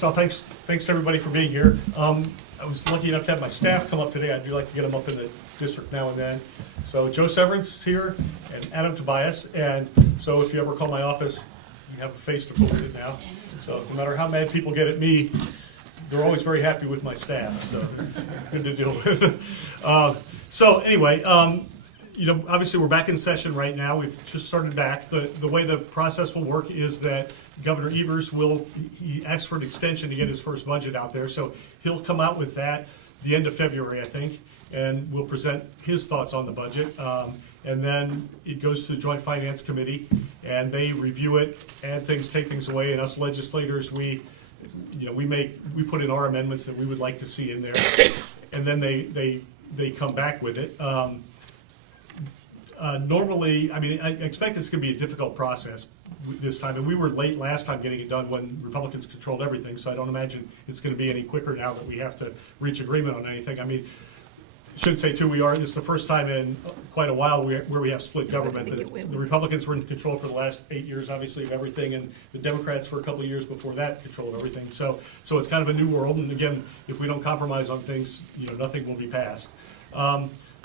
first off, thanks to everybody for being here. I was lucky enough to have my staff come up today. I do like to get them up in the district now and then. So Joe Severance is here and Adam Tobias. And so if you ever call my office, you have a face to put with it now. So no matter how mad people get at me, they're always very happy with my staff. So it's good to deal with. So anyway, you know, obviously we're back in session right now. We've just started back. The way the process will work is that Governor Evers he asked for an extension to get his first budget out there. So he'll come out with that the end of February, I think, and we'll present his thoughts on the budget. And then it goes to the Joint Finance Committee, and they review it, add things, take things away, and us legislators, we put in our amendments that we would like to see in there, and then they come back with it. Normally, I mean, I expect it's going to be a difficult process this time, and we were late last time getting it done when Republicans controlled everything, so I don't imagine it's going to be any quicker now that we have to reach agreement on anything. I mean, I should say too, this is the first time in quite a while where we have split government. The Republicans were in control for the last 8 years, obviously, of everything, and the Democrats for a couple of years before that controlled everything. So it's kind of a new world, and again, if we don't compromise on things, you know, nothing will be passed.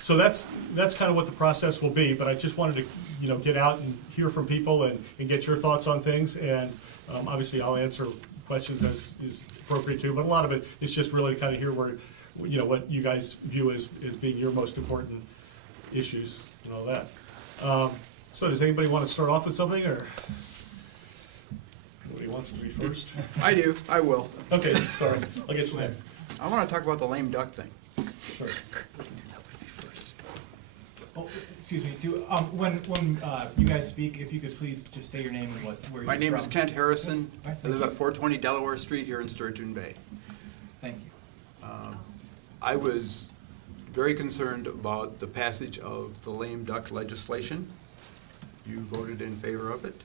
So that's kind of what the process will be, but I just wanted to, you know, get out and hear from people and get your thoughts on things, and obviously I'll answer questions as is appropriate too, but a lot of it is just really to kind of hear where, you know, what you guys view as being your most important issues and all that. So does anybody want to start off with something, or nobody wants to be first? I do, I will. Okay, sorry, I'll get you next. I want to talk about the lame duck thing. Sure. Oh, excuse me, when you guys speak, if you could please just say your name and where you're from. My name is Kent Harrison. Right, I live thank at 420 Delaware Street here in Sturgeon Bay. Thank you. I was very concerned about the passage of the lame duck legislation. You voted in favor of it.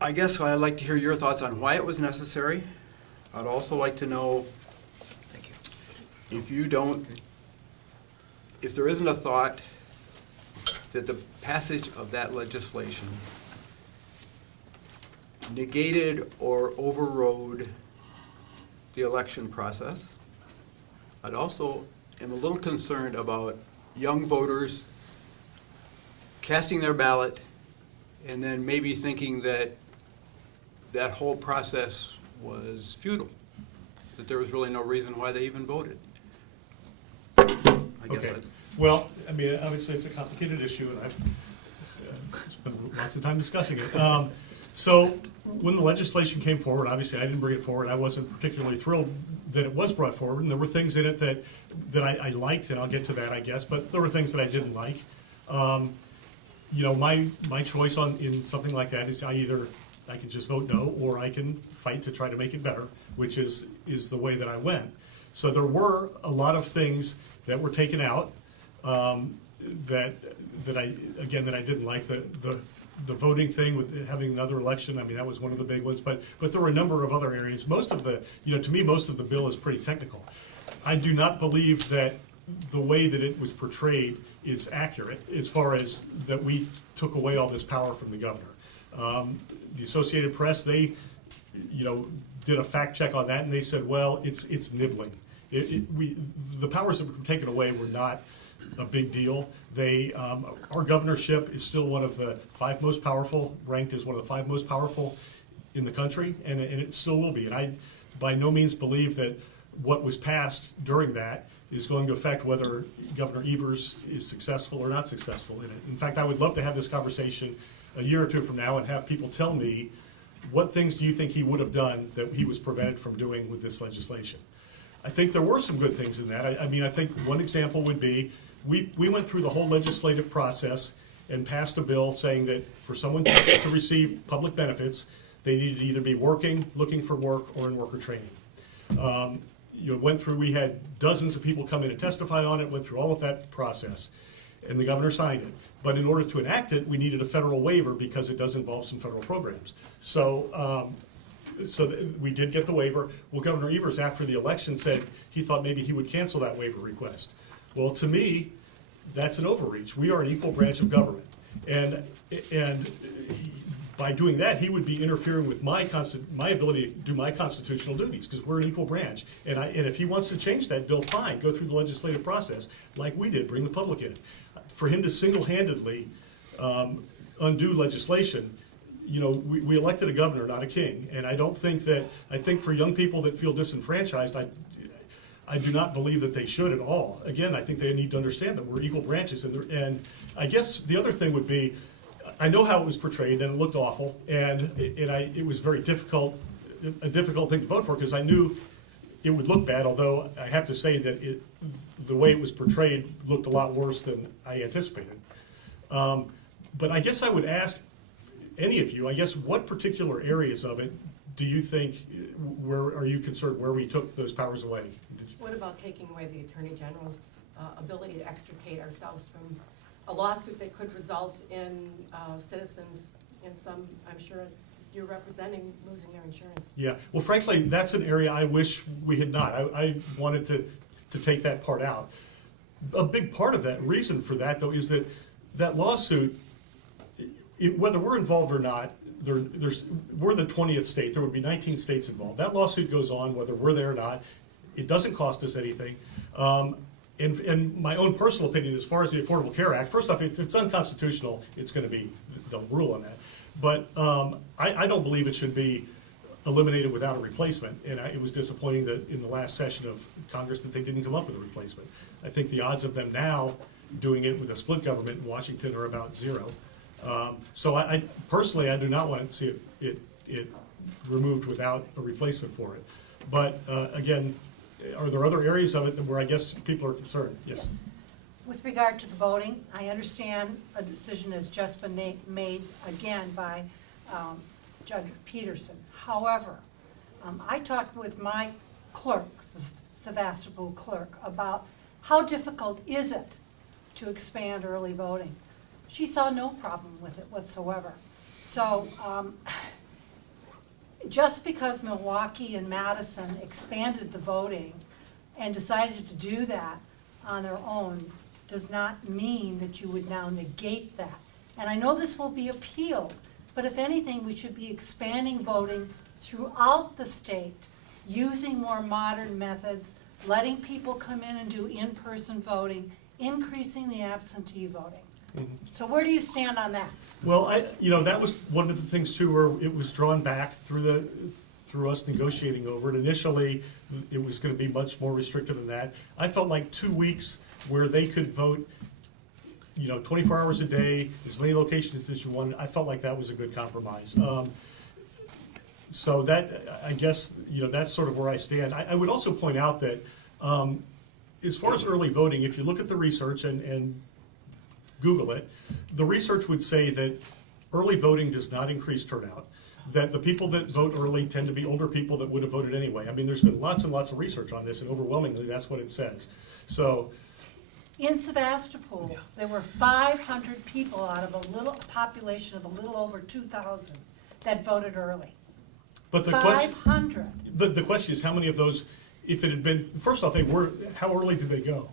I guess I'd like to hear your thoughts on why it was necessary. I'd also like to know if there isn't a thought that the passage of that legislation negated or overrode the election process. I'd also am a little concerned about young voters casting their ballot and then maybe thinking that that whole process was futile, that there was really no reason why they even voted. Okay. Well, I mean, obviously it's a complicated issue, and I've spent lots of time discussing it. So when the legislation came forward, obviously I didn't bring it forward. I wasn't particularly thrilled that it was brought forward, and there were things in it that I liked, and I'll get to that, I guess, but there were things that I didn't like. You know, my choice in something like that is I can just vote no, or I can fight to try to make it better, which is the way that I went. So there were a lot of things that were taken out that I didn't like. The voting thing with having another election, I mean, that was one of the big ones, but there were a number of other areas. Most of the, you know, to me, most of the bill is pretty technical. I do not believe that the way that it was portrayed is accurate as far as that we took away all this power from the governor. The Associated Press, they, you know, did a fact check on that, and they said, well, it's nibbling. The powers that were taken away were not a big deal. Our governorship is still one of the 5 most powerful, ranked as one of the 5 most powerful in the country, and it still will be. And I by no means believe that what was passed during that is going to affect whether Governor Evers is successful or not successful in it. In fact, I would love to have this conversation a year or two from now and have people tell me, what things do you think he would have done that he was prevented from doing with this legislation? I think there were some good things in that. I mean, I think one example would be, we went through the whole legislative process and passed a bill saying that for someone to receive public benefits, they needed to either be working, looking for work, or in worker training. You know, we had dozens of people come in and testify on it, went through all of that process, and the governor signed it. But in order to enact it, we needed a federal waiver because it does involve some federal programs. So we did get the waiver. Well, Governor Evers, after the election, said he thought maybe he would cancel that waiver request. Well, to me, that's an overreach. We are an equal branch of government. And by doing that, he would be interfering with my ability to do my constitutional duties, because we're an equal branch. And if he wants to change that bill, fine, go through the legislative process, like we did, bring the public in. For him to single-handedly undo legislation, you know, we elected a governor, not a king. And I think for young people that feel disenfranchised, I do not believe that they should at all. Again, I think they need to understand that we're equal branches. And I guess the other thing would be, I know how it was portrayed, and it looked awful, and it was very difficult, a difficult thing to vote for, because I knew it would look bad, although I have to say that the way it was portrayed looked a lot worse than I anticipated. But I guess I would ask any of you, I guess, what particular areas of it do you think, where are you concerned, where we took those powers away? What about taking away the Attorney General's ability to extricate ourselves from a lawsuit that could result in citizens in some, I'm sure you're representing, losing their insurance? Yeah, well, frankly, that's an area I wish we had not. I wanted to take that part out. A big part of that, reason for that, though, is that lawsuit, whether we're involved or not, we're the 20th state, there would be 19 states involved. That lawsuit goes on whether we're there or not. It doesn't cost us anything. And my own personal opinion, as far as the Affordable Care Act, first off, if it's unconstitutional, it's going to be, they'll rule on that. But I don't believe it should be eliminated without a replacement. And it was disappointing that in the last session of Congress that they didn't come up with a replacement. I think the odds of them now doing it with a split government in Washington are about 0. So I personally, I do not want to see it removed without a replacement for it. But again, are there other areas of it where I guess people are concerned? Yes. With regard to the voting, I understand a decision has just been made again by Judge Peterson. However, I talked with my clerk, Sevastopol clerk, about how difficult is it to expand early voting. She saw no problem with it whatsoever. So just because Milwaukee and Madison expanded the voting and decided to do that on their own does not mean that you would now negate that. And I know this will be appealed, but if anything, we should be expanding voting throughout the state, using more modern methods, letting people come in and do in-person voting, increasing the absentee voting. Mm-hmm. So where do you stand on that? Well, that was one of the things too, where it was drawn back through us negotiating over it. Initially, it was going to be much more restrictive than that. I felt like 2 weeks where they could vote, 24 hours a day, as many locations as you wanted. I felt like that was a good compromise. So that, I guess, that's sort of where I stand. I would also point out that as far as early voting, if you look at the research and Google it, the research would say that early voting does not increase turnout, that the people that vote early tend to be older people that would have voted anyway. I mean, there's been lots and lots of research on this, and overwhelmingly, that's what it says. So, in Sevastopol, there were 500 people out of a population of a little over 2,000 that voted early. But the 500. But the question is, how many of those, if it had been, first off, how early did they go?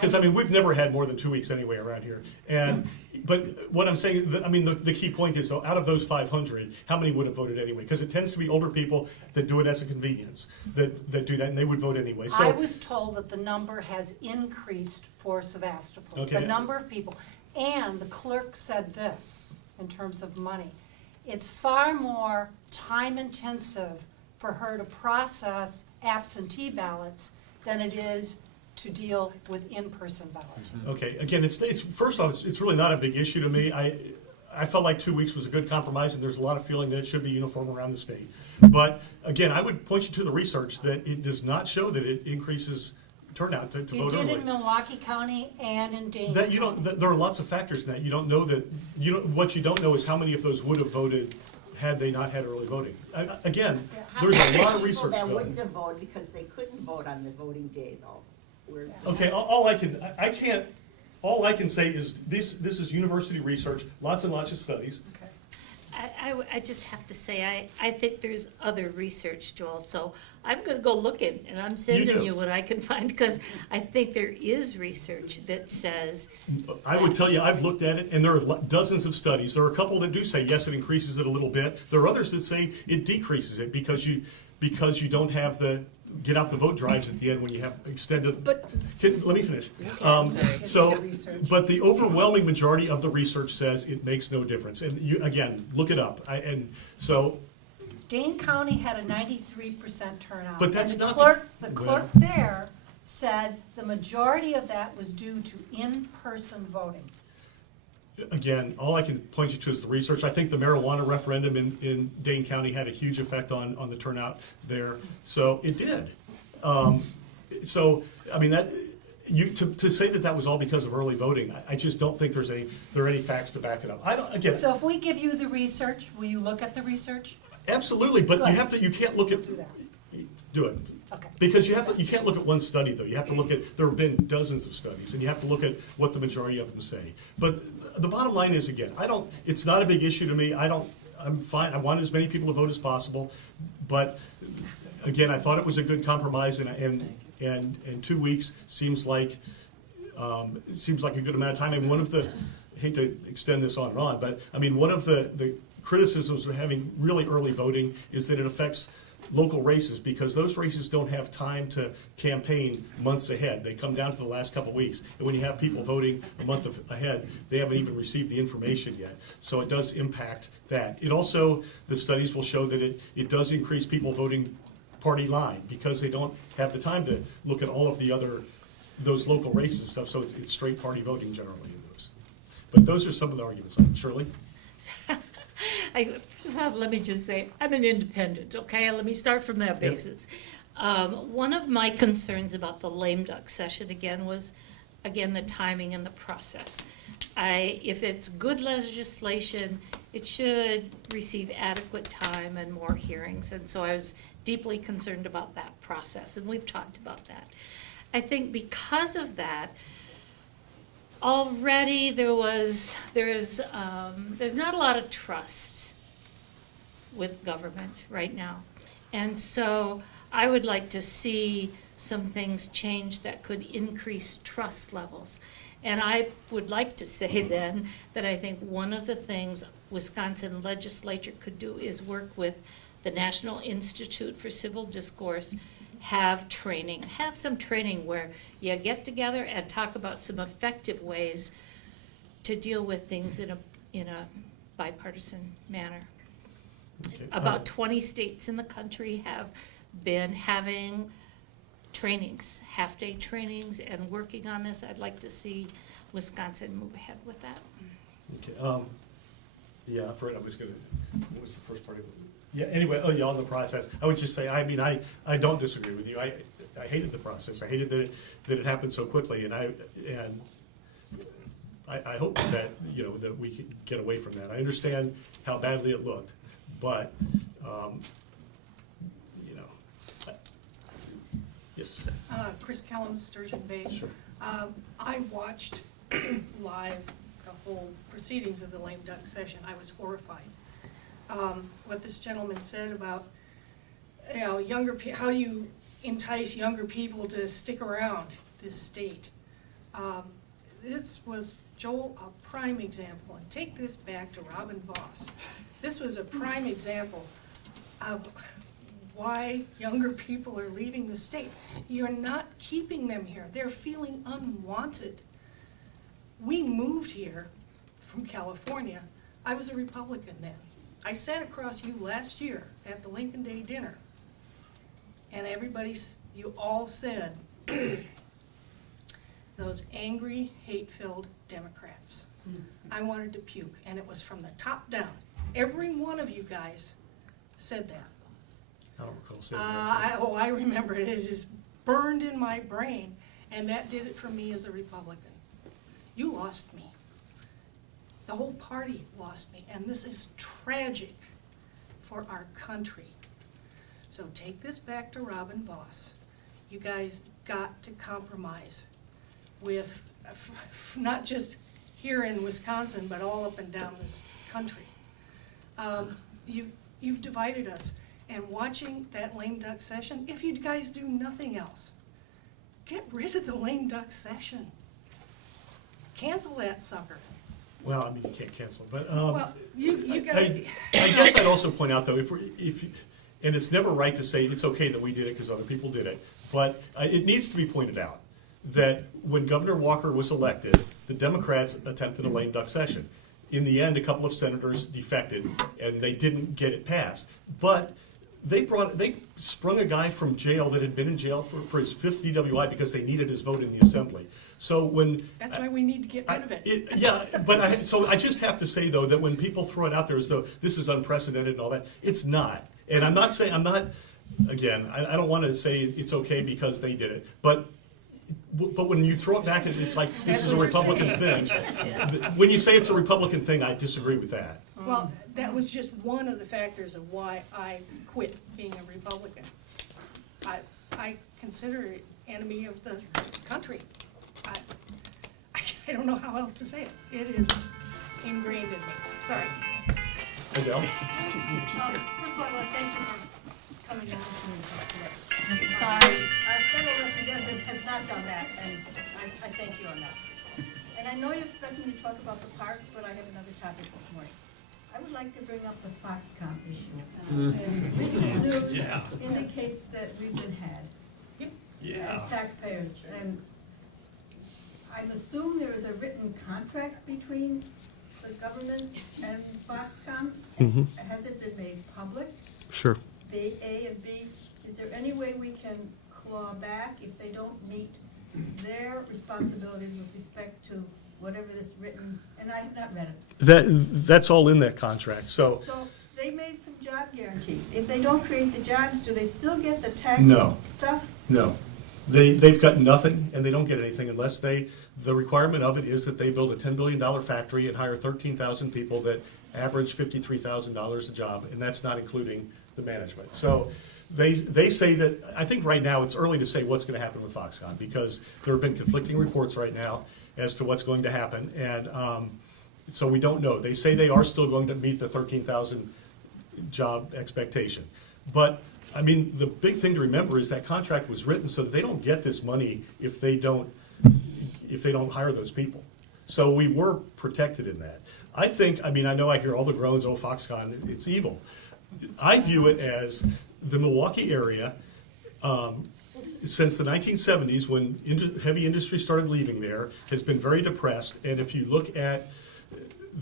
Because, we've never had more than 2 weeks anyway around here. But what I'm saying, the key point is, though, out of those 500, how many would have voted anyway? Because it tends to be older people that do it as a convenience, that do that, and they would vote anyway. So I was told that the number has increased for Sevastopol, Okay. the number of people. And the clerk said this, in terms of money. It's far more time-intensive for her to process absentee ballots than it is to deal with in-person ballots. Okay, again, it's first off, it's really not a big issue to me. I felt like 2 weeks was a good compromise, and there's a lot of feeling that it should be uniform around the state. But again, I would point you to the research that it does not show that it increases turnout to vote early. It did in Milwaukee County and in Dane That County. there are lots of factors in that. You don't know that. What you don't know is how many of those would have voted had they not had early voting. Again, there's a lot of research That going. wouldn't have voted because they couldn't vote on the voting day, though. Okay, all I can say is this is university research, lots and lots of studies. Okay. I just have to say, I think there's other research, Joel, so I'm gonna go looking, and I'm do. sending you what I can find, because I think there is research that says, I would tell you, I've looked at it, and there are dozens of studies. There are a couple that do say, yes, it increases it a little bit. There are others that say it decreases it because you don't have the get out the vote drives at the end when you have extended. But- Let me finish. So, but the overwhelming majority of the research says it makes no difference. And you, again, look it up. And so, Dane County had a 93% turnout. But that's and the not- clerk, the well- clerk there said the majority of that was due to in-person voting. again, all I can point you to is the research. I think the marijuana referendum in Dane County had a huge effect on the turnout there. So it did. So, I mean, that, to say that that was all because of early voting, I just don't think there are any facts to back it up. I don't, again, So if we give you the research, will you look at the research? absolutely, but Good. you can't look at, Do that. do it. Okay. Because you can't look at one study, though. You have to look at, there have been dozens of studies, and you have to look at what the majority of them say. But the bottom line is, again, it's not a big issue to me. I'm fine. I want as many people to vote as possible. But again, I thought it was a good compromise, and 2 weeks seems like a good amount of time. And one of the, I hate to extend this on and on, but I mean, one of the criticisms of having really early voting is that it affects local races, because those races don't have time to campaign months ahead. They come down to the last couple of weeks. And when you have people voting a month ahead, they haven't even received the information yet. So it does impact that. It also, the studies will show that it does increase people voting party line, because they don't have the time to look at all of those local races and stuff. So it's straight party voting generally in those. But those are some of the arguments. Shirley? First off, let me just say, I'm an independent, okay? Let me start from that Yep. basis. One of my concerns about the lame duck session again was, the timing and the process. If it's good legislation, it should receive adequate time and more hearings, and so I was deeply concerned about that process, and we've talked about that. I think because of that, already there's not a lot of trust with government right now. And so I would like to see some things change that could increase trust levels. And I would like to say then that I think one of the things Wisconsin legislature could do is work with the National Institute for Civil Discourse, have some training where you get together and talk about some effective ways to deal with things in a bipartisan manner. Okay. About 20 states in the country have been having trainings, half-day trainings, and working on this. I'd like to see Wisconsin move ahead with that. Okay, yeah, I was gonna, what was the first part of it? Yeah, anyway, on the process, I would just say, I mean, I don't disagree with you. I hated the process. I hated that it happened so quickly, and I hope that, that we can get away from that. I understand how badly it looked, but, yes. Chris Kellum, Sturgeon Bay. Sure. I watched live the whole proceedings of the lame duck session. I was horrified. What this gentleman said about, how do you entice younger people to stick around this state? This was, Joel, a prime example, and take this back to Robin Voss. This was a prime example of why younger people are leaving the state. You're not keeping them here. They're feeling unwanted. We moved here from California. I was a Republican then. I sat across you last year at the Lincoln Day dinner, and you all said, those angry, hate-filled Democrats. I wanted to puke, and it was from the top down. Every one of you guys said that. I don't recall saying that. I remember it. It is burned in my brain, and that did it for me as a Republican. You lost me. The whole party lost me, and this is tragic for our country. So take this back to Robin Voss. You guys got to compromise with, not just here in Wisconsin, but all up and down this country. You've divided us. And watching that lame duck session, if you guys do nothing else, get rid of the lame duck session. Cancel that sucker. Well, I mean, you can't cancel, but, Well, you got, I guess I'd also point out, though, and it's never right to say it's okay that we did it because other people did it, but it needs to be pointed out that when Governor Walker was elected, the Democrats attempted a lame duck session. In the end, a couple of senators defected, and they didn't get it passed. But they sprung a guy from jail that had been in jail for his 5th DWI because they needed his vote in the assembly. So when that's why we need to get rid of it. yeah, but I just have to say, though, that when people throw it out there as though this is unprecedented and all that, it's not. And I'm not, again, I don't want to say it's okay because they did it, but when you throw it back, it's like this is a Republican thing. When you say it's a Republican thing, I disagree with that. Well, that was just one of the factors of why I quit being a Republican. I consider it enemy of the country. I don't know how else to say it. It is ingrained in me. Sorry. Adele? First of all, I want to thank you for coming down to me. Sorry. Our federal representative has not done that, and I thank you on that. And I know you expect me to talk about the park, but I have another topic this morning. I would like to bring up the Foxconn issue. Recent news indicates that we've been had as taxpayers. And I assume there is a written contract between the government and Foxconn. Has it been made public? Sure. B, A, and B, is there any way we can claw back if they don't meet their responsibilities with respect to whatever this written, and I have not read it. That's all in that contract, so. So they made some job guarantees. If they don't create the jobs, do they still get the tax No. stuff? No. They've got nothing, and they don't get anything unless the requirement of it is that they build a $10 billion factory and hire 13,000 people that average $53,000 a job, and that's not including the management. So they say that, I think right now it's early to say what's going to happen with Foxconn, because there have been conflicting reports right now as to what's going to happen, and so we don't know. They say they are still going to meet the 13,000 job expectation. But I mean, the big thing to remember is that contract was written so that they don't get this money if they don't hire those people. So we were protected in that. I know I hear all the groans, oh, Foxconn, it's evil. I view it as the Milwaukee area, since the 1970s, when heavy industry started leaving there, has been very depressed. And if you look at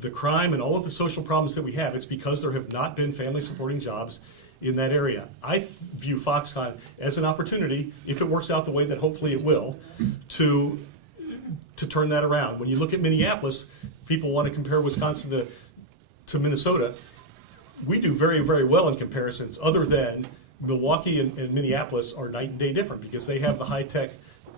the crime and all of the social problems that we have, it's because there have not been family supporting jobs in that area. I view Foxconn as an opportunity, if it works out the way that hopefully it will, to turn that around. When you look at Minneapolis, people want to compare Wisconsin to Minnesota. We do very, very well in comparisons, other than Milwaukee and Minneapolis are night and day different because they have the high-tech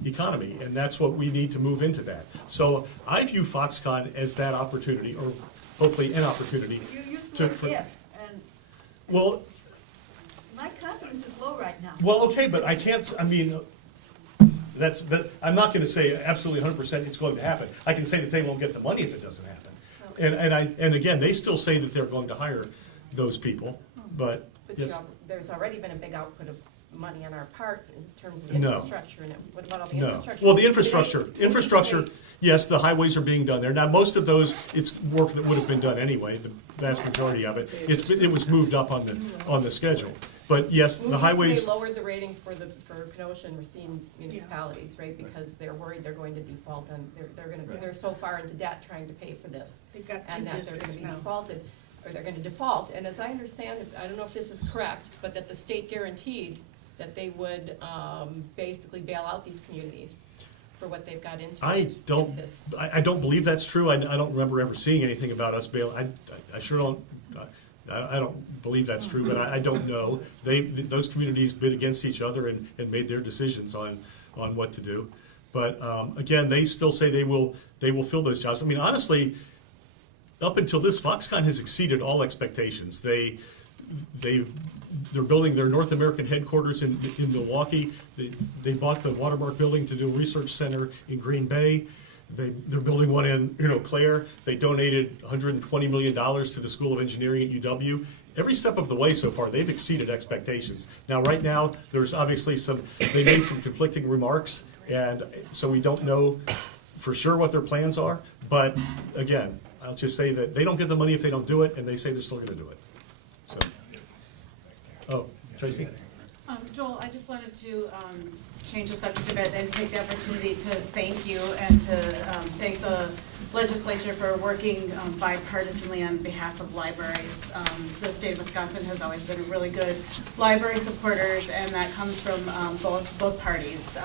economy, and that's what we need to move into that. So I view Foxconn as that opportunity, or hopefully an opportunity. You used to. the word if, and Well, my confidence is low right now. well, okay, but I can't, I'm not gonna say absolutely 100% it's going to happen. I can say that they won't get the money if it doesn't happen. And again, they still say that they're going to hire those people, but, But yes. there's already been a big output of money on our part in terms of the No. infrastructure, and what about all the No. infrastructure? Well, the Today- infrastructure, yes, the highways are being done there. Now, most of those, it's work that would have been done anyway, the vast majority of it. It was moved up on the schedule. But yes, the highways. They lowered the rating for Kenosha and Racine municipalities, right, because they're worried they're going to default, and they're so far into debt trying to pay for this. They've got two And that they're gonna districts be now. defaulted, or they're gonna default, and as I understand, I don't know if this is correct, but that the state guaranteed that they would basically bail out these communities for what they've got into. I don't believe that's true. I don't remember ever seeing anything about us bail. I sure don't, I don't believe that's true, but I don't know. Those communities bid against each other and made their decisions on what to do. But again, they still say they will fill those jobs. I mean, honestly, up until this, Foxconn has exceeded all expectations. They're building their North American headquarters in Milwaukee. They bought the Watermark building to do a research center in Green Bay. They're building one in, Claire. They donated $120 million to the School of Engineering at UW. Every step of the way so far, they've exceeded expectations. Now, right now, there's obviously they made some conflicting remarks, and so we don't know for sure what their plans are. But again, I'll just say that they don't get the money if they don't do it, and they say they're still gonna do it. So, oh, Tracy? Joel, I just wanted to change the subject a bit and take the opportunity to thank you and to thank the legislature for working bipartisanly on behalf of libraries. The state of Wisconsin has always been really good library supporters, and that comes from both parties.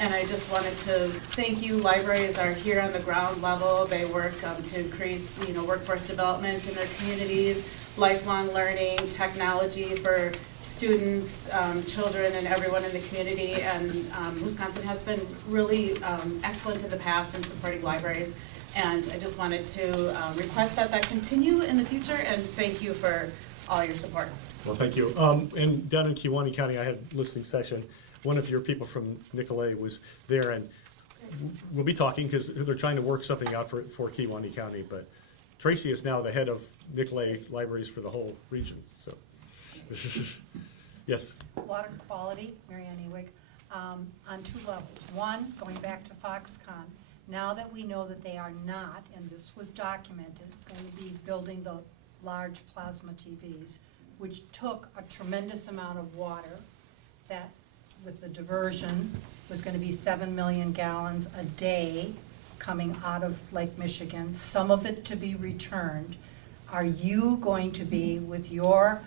And I just wanted to thank you. Libraries are here on the ground level. They work to increase, workforce development in their communities, lifelong learning, technology for students, children, and everyone in the community. And Wisconsin has been really excellent in the past in supporting libraries. And I just wanted to request that continue in the future, and thank you for all your support. Well, thank you. And down in Kewaunee County, I had a listening session. One of your people from Nicolay was there, and we'll be talking because they're trying to work something out for Kewaunee County. But Tracy is now the head of Nicolay Libraries for the whole region. So, yes. Water quality, Mary Ann Ewig, on two levels. One, going back to Foxconn, now that we know that they are not, and this was documented, going to be building the large plasma TVs, which took a tremendous amount of water, that with the diversion was going to be 7 million gallons a day coming out of Lake Michigan, some of it to be returned. Are you going to be, with your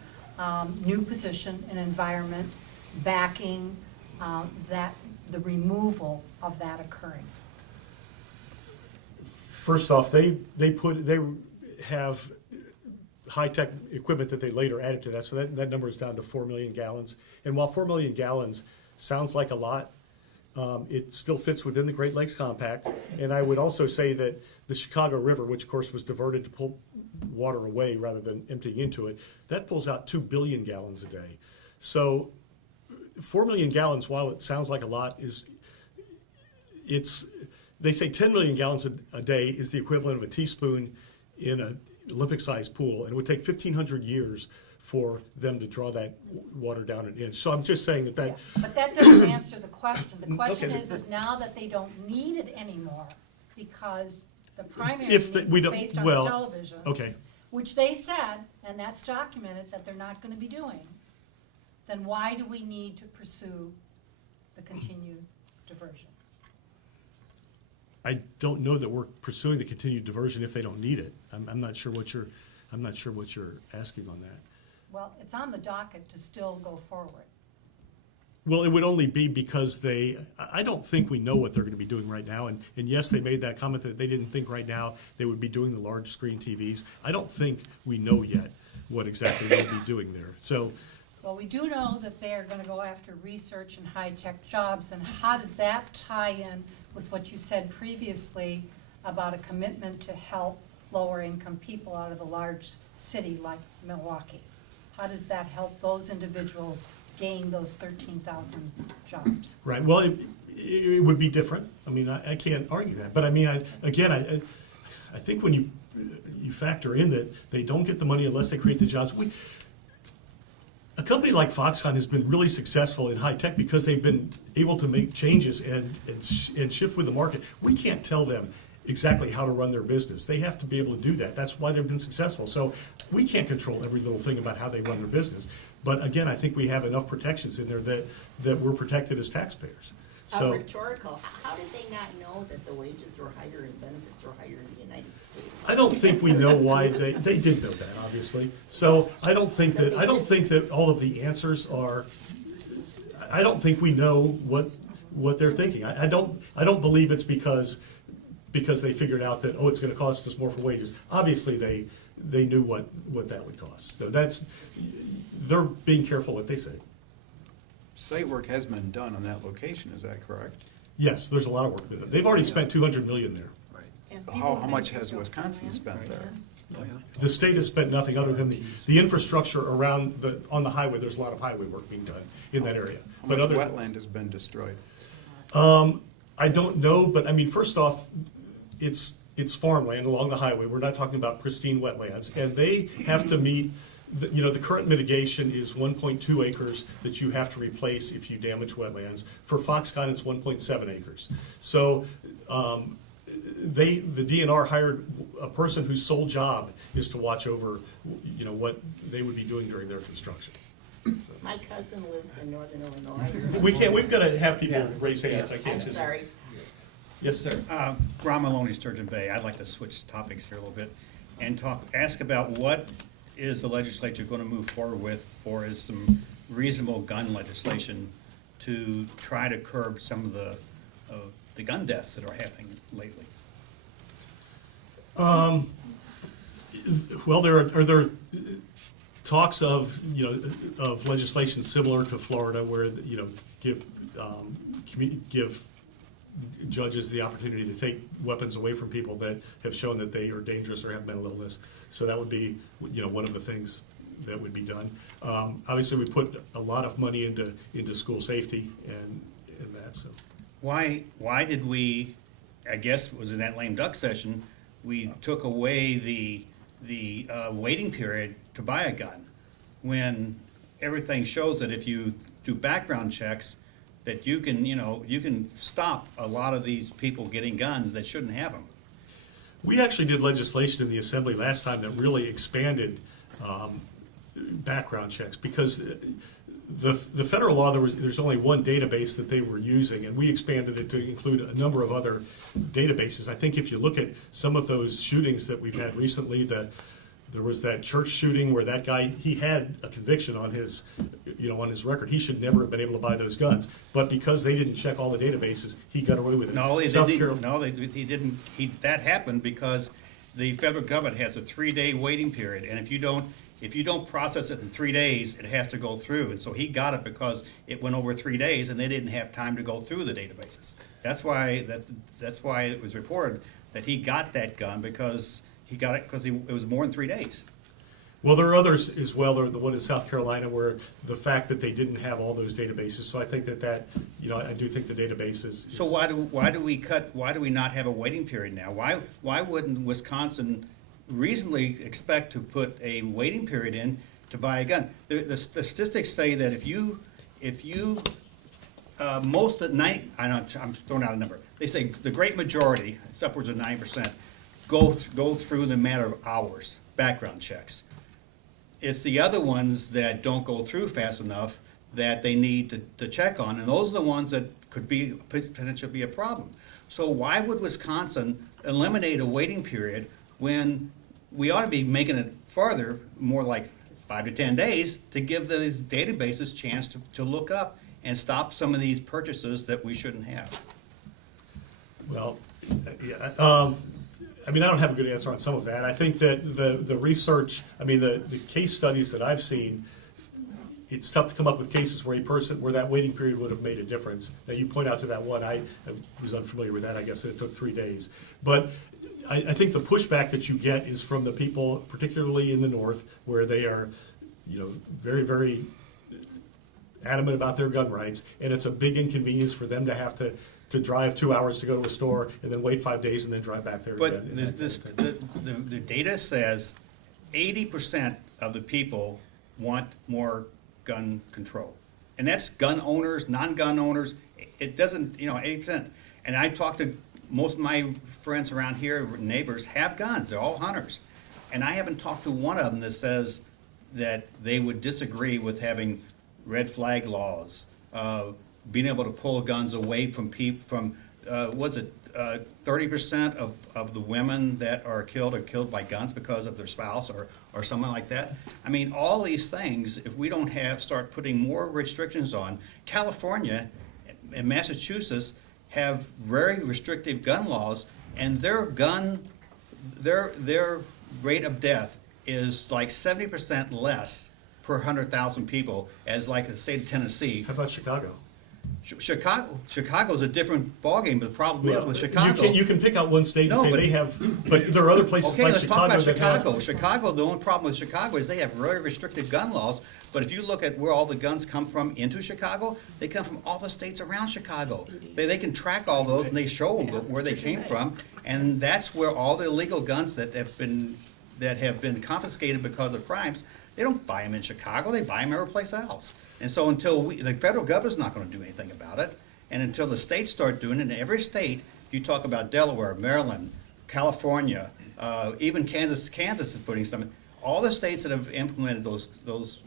new position in environment, backing the removal of that occurring? First off, they have high-tech equipment that they later added to that, so that number is down to 4 million gallons. And while 4 million gallons sounds like a lot, it still fits within the Great Lakes Compact. And I would also say that the Chicago River, which of course was diverted to pull water away rather than emptying into it, that pulls out 2 billion gallons a day. So 4 million gallons, while it sounds like a lot, they say 10 million gallons a day is the equivalent of a teaspoon in an Olympic-sized pool, and it would take 1,500 years for them to draw that water down an inch. So I'm just saying that. Yeah, but that doesn't answer the question. The question Okay. is now that they don't need it anymore because the primary If need we is don't- based on well, television, Okay, which they said, and that's documented, that they're not going to be doing, then why do we need to pursue the continued diversion? I don't know that we're pursuing the continued diversion if they don't need it. I'm not sure what you're asking on that. Well, it's on the docket to still go forward. Well, it would only be because I don't think we know what they're going to be doing right now. And yes, they made that comment that they didn't think right now they would be doing the large screen TVs. I don't think we know yet what exactly they'll be doing there. So, Well, we do know that they are going to go after research and high-tech jobs, and how does that tie in with what you said previously about a commitment to help lower-income people out of a large city like Milwaukee? How does that help those individuals gain those 13,000 jobs? right, well, it would be different. I mean, I can't argue that. But I mean, I think when you factor in that they don't get the money unless they create the jobs, a company like Foxconn has been really successful in high tech because they've been able to make changes and shift with the market. We can't tell them exactly how to run their business. They have to be able to do that. That's why they've been successful. So we can't control every little thing about how they run their business. But again, I think we have enough protections in there that we're protected as taxpayers. So Rhetorical, how did they not know that the wages were higher and benefits were higher in the United States? I don't think we know why they did know that, obviously. So I don't think that all of the answers are. I don't think we know what they're thinking. I don't believe it's because they figured out that it's going to cost us more for wages. Obviously they knew what that would cost. So they're being careful what they say. Site work has been done on that location, is that correct? Yes, there's a lot of work been done. They've already spent $200 million there. How much has Wisconsin spent there? The state has spent nothing other than the infrastructure around on the highway. There's a lot of highway work being done in that area. How But much other wetland has been destroyed? I don't know, but I mean, first off, it's farmland along the highway. We're not talking about pristine wetlands. And they have to meet, the current mitigation is 1.2 acres that you have to replace if you damage wetlands. For Foxconn, it's 1.7 acres. So the DNR hired a person whose sole job is to watch over, what they would be doing during their construction. My cousin lives in northern Illinois. We've got to have people raise hands. I can't I'm just. sorry. Yes, sir. Ron Maloney, Sturgeon Bay. I'd like to switch topics here a little bit and ask about what is the legislature going to move forward with, or is some reasonable gun legislation to try to curb some of the gun deaths that are happening lately? Well, there talks of, of legislation similar to Florida where, give judges the opportunity to take weapons away from people that have shown that they are dangerous or have mental illness. So that would be, one of the things that would be done. Obviously, we put a lot of money into school safety and that, so. Why did we, I guess it was in that lame duck session, we took away the waiting period to buy a gun, when everything shows that if you do background checks, that you can stop a lot of these people getting guns that shouldn't have them. We actually did legislation in the Assembly last time that really expanded background checks, because the federal law, there's only one database that they were using, and we expanded it to include a number of other databases. I think if you look at some of those shootings that we've had recently, there was that church shooting where that guy, he had a conviction on his, on his record. He should never have been able to buy those guns. But because they didn't check all the databases, he got away with it. No, he South didn't. Carol- No, he didn't. That happened because the federal government has a 3-day waiting period, and if you don't process it in 3 days, it has to go through. And so he got it because it went over 3 days, and they didn't have time to go through the databases. That's why it was reported that he got that gun, because he got it because it was more than 3 days. Well, there are others as well. There, the one in South Carolina, where the fact that they didn't have all those databases. So I think that I do think the database is. So why do we not have a waiting period now? Why wouldn't Wisconsin reasonably expect to put a waiting period in to buy a gun? The statistics say that if you most at night, I'm throwing out a number. They say the great majority, it's upwards of 9%, go through in a matter of hours, background checks. It's the other ones that don't go through fast enough that they need to check on, and those are the ones that could potentially be a problem. So why would Wisconsin eliminate a waiting period when we ought to be making it farther, more like 5 to 10 days, to give these databases a chance to look up and stop some of these purchases that we shouldn't have? Well, yeah. I don't have a good answer on some of that. I think that the research, the case studies that I've seen, it's tough to come up with cases where that waiting period would have made a difference. Now, you point out to that one, I was unfamiliar with that, I guess, it took 3 days. But I think the pushback that you get is from the people, particularly in the north, where they are, very, very adamant about their gun rights, and it's a big inconvenience for them to have to drive 2 hours to go to a store and then wait 5 days and then drive back there But again. the data says 80% of the people want more gun control. And that's gun owners, non-gun owners. It doesn't, 80%. And I talked to most of my friends around here, neighbors, have guns. They're all hunters. And I haven't talked to one of them that says that they would disagree with having red flag laws, being able to pull guns away from people, from, 30% of the women that are killed by guns because of their spouse or someone like that. All these things, if we don't start putting more restrictions on, California and Massachusetts have very restrictive gun laws, and their rate of death is like 70% less per 100,000 people as like the state of Tennessee. How about Chicago? Chicago's a different ballgame, but the problem is with Chicago. You can pick out one state and No, say but- they have, but there are other places Okay, like let's talk Chicago about that have. Chicago. Chicago, the only problem with Chicago is they have very restrictive gun laws, but if you look at where all the guns come from into Chicago, they come from all the states around Chicago. They can track all those and they show them where they came from, And that's where all the illegal guns that have been confiscated because of crimes, they don't buy them in Chicago, they buy them every place else. And so until the federal government's not gonna do anything about it, and until the states start doing it, in every state, you talk about Delaware, Maryland, California, even Kansas is putting some, all the states that have implemented those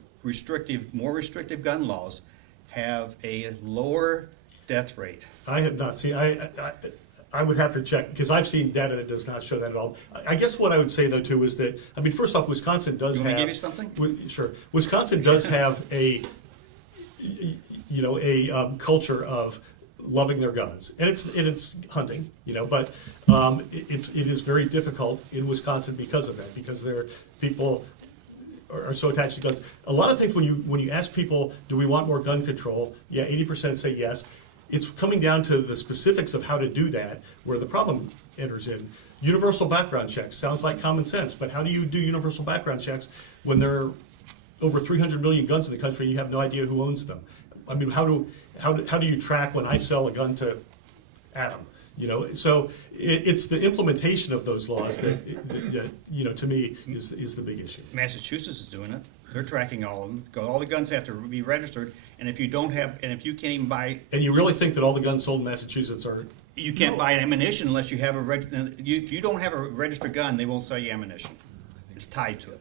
more restrictive gun laws have a lower death rate. I have not seen, I would have to check, because I've seen data that does not show that at all. I guess what I would say though too is that, I mean, first off, Wisconsin does You have. want me to give you something? Sure. Wisconsin does have a culture of loving their guns, and it's hunting, but it is very difficult in Wisconsin because of that, because people are so attached to guns. A lot of things when you ask people, do we want more gun control? Yeah, 80% say yes. It's coming down to the specifics of how to do that, where the problem enters in. Universal background checks sounds like common sense, but how do you do universal background checks when there are over 300 million guns in the country and you have no idea who owns them? I mean, how do you track when I sell a gun to Adam? So it's the implementation of those laws that to me is the big issue. Massachusetts is doing it. They're tracking all of them. All the guns have to be registered, and if you can't even buy. And you really think that all the guns sold in Massachusetts are? You can't buy ammunition unless you have if you don't have a registered gun, they won't sell you ammunition. It's tied to it.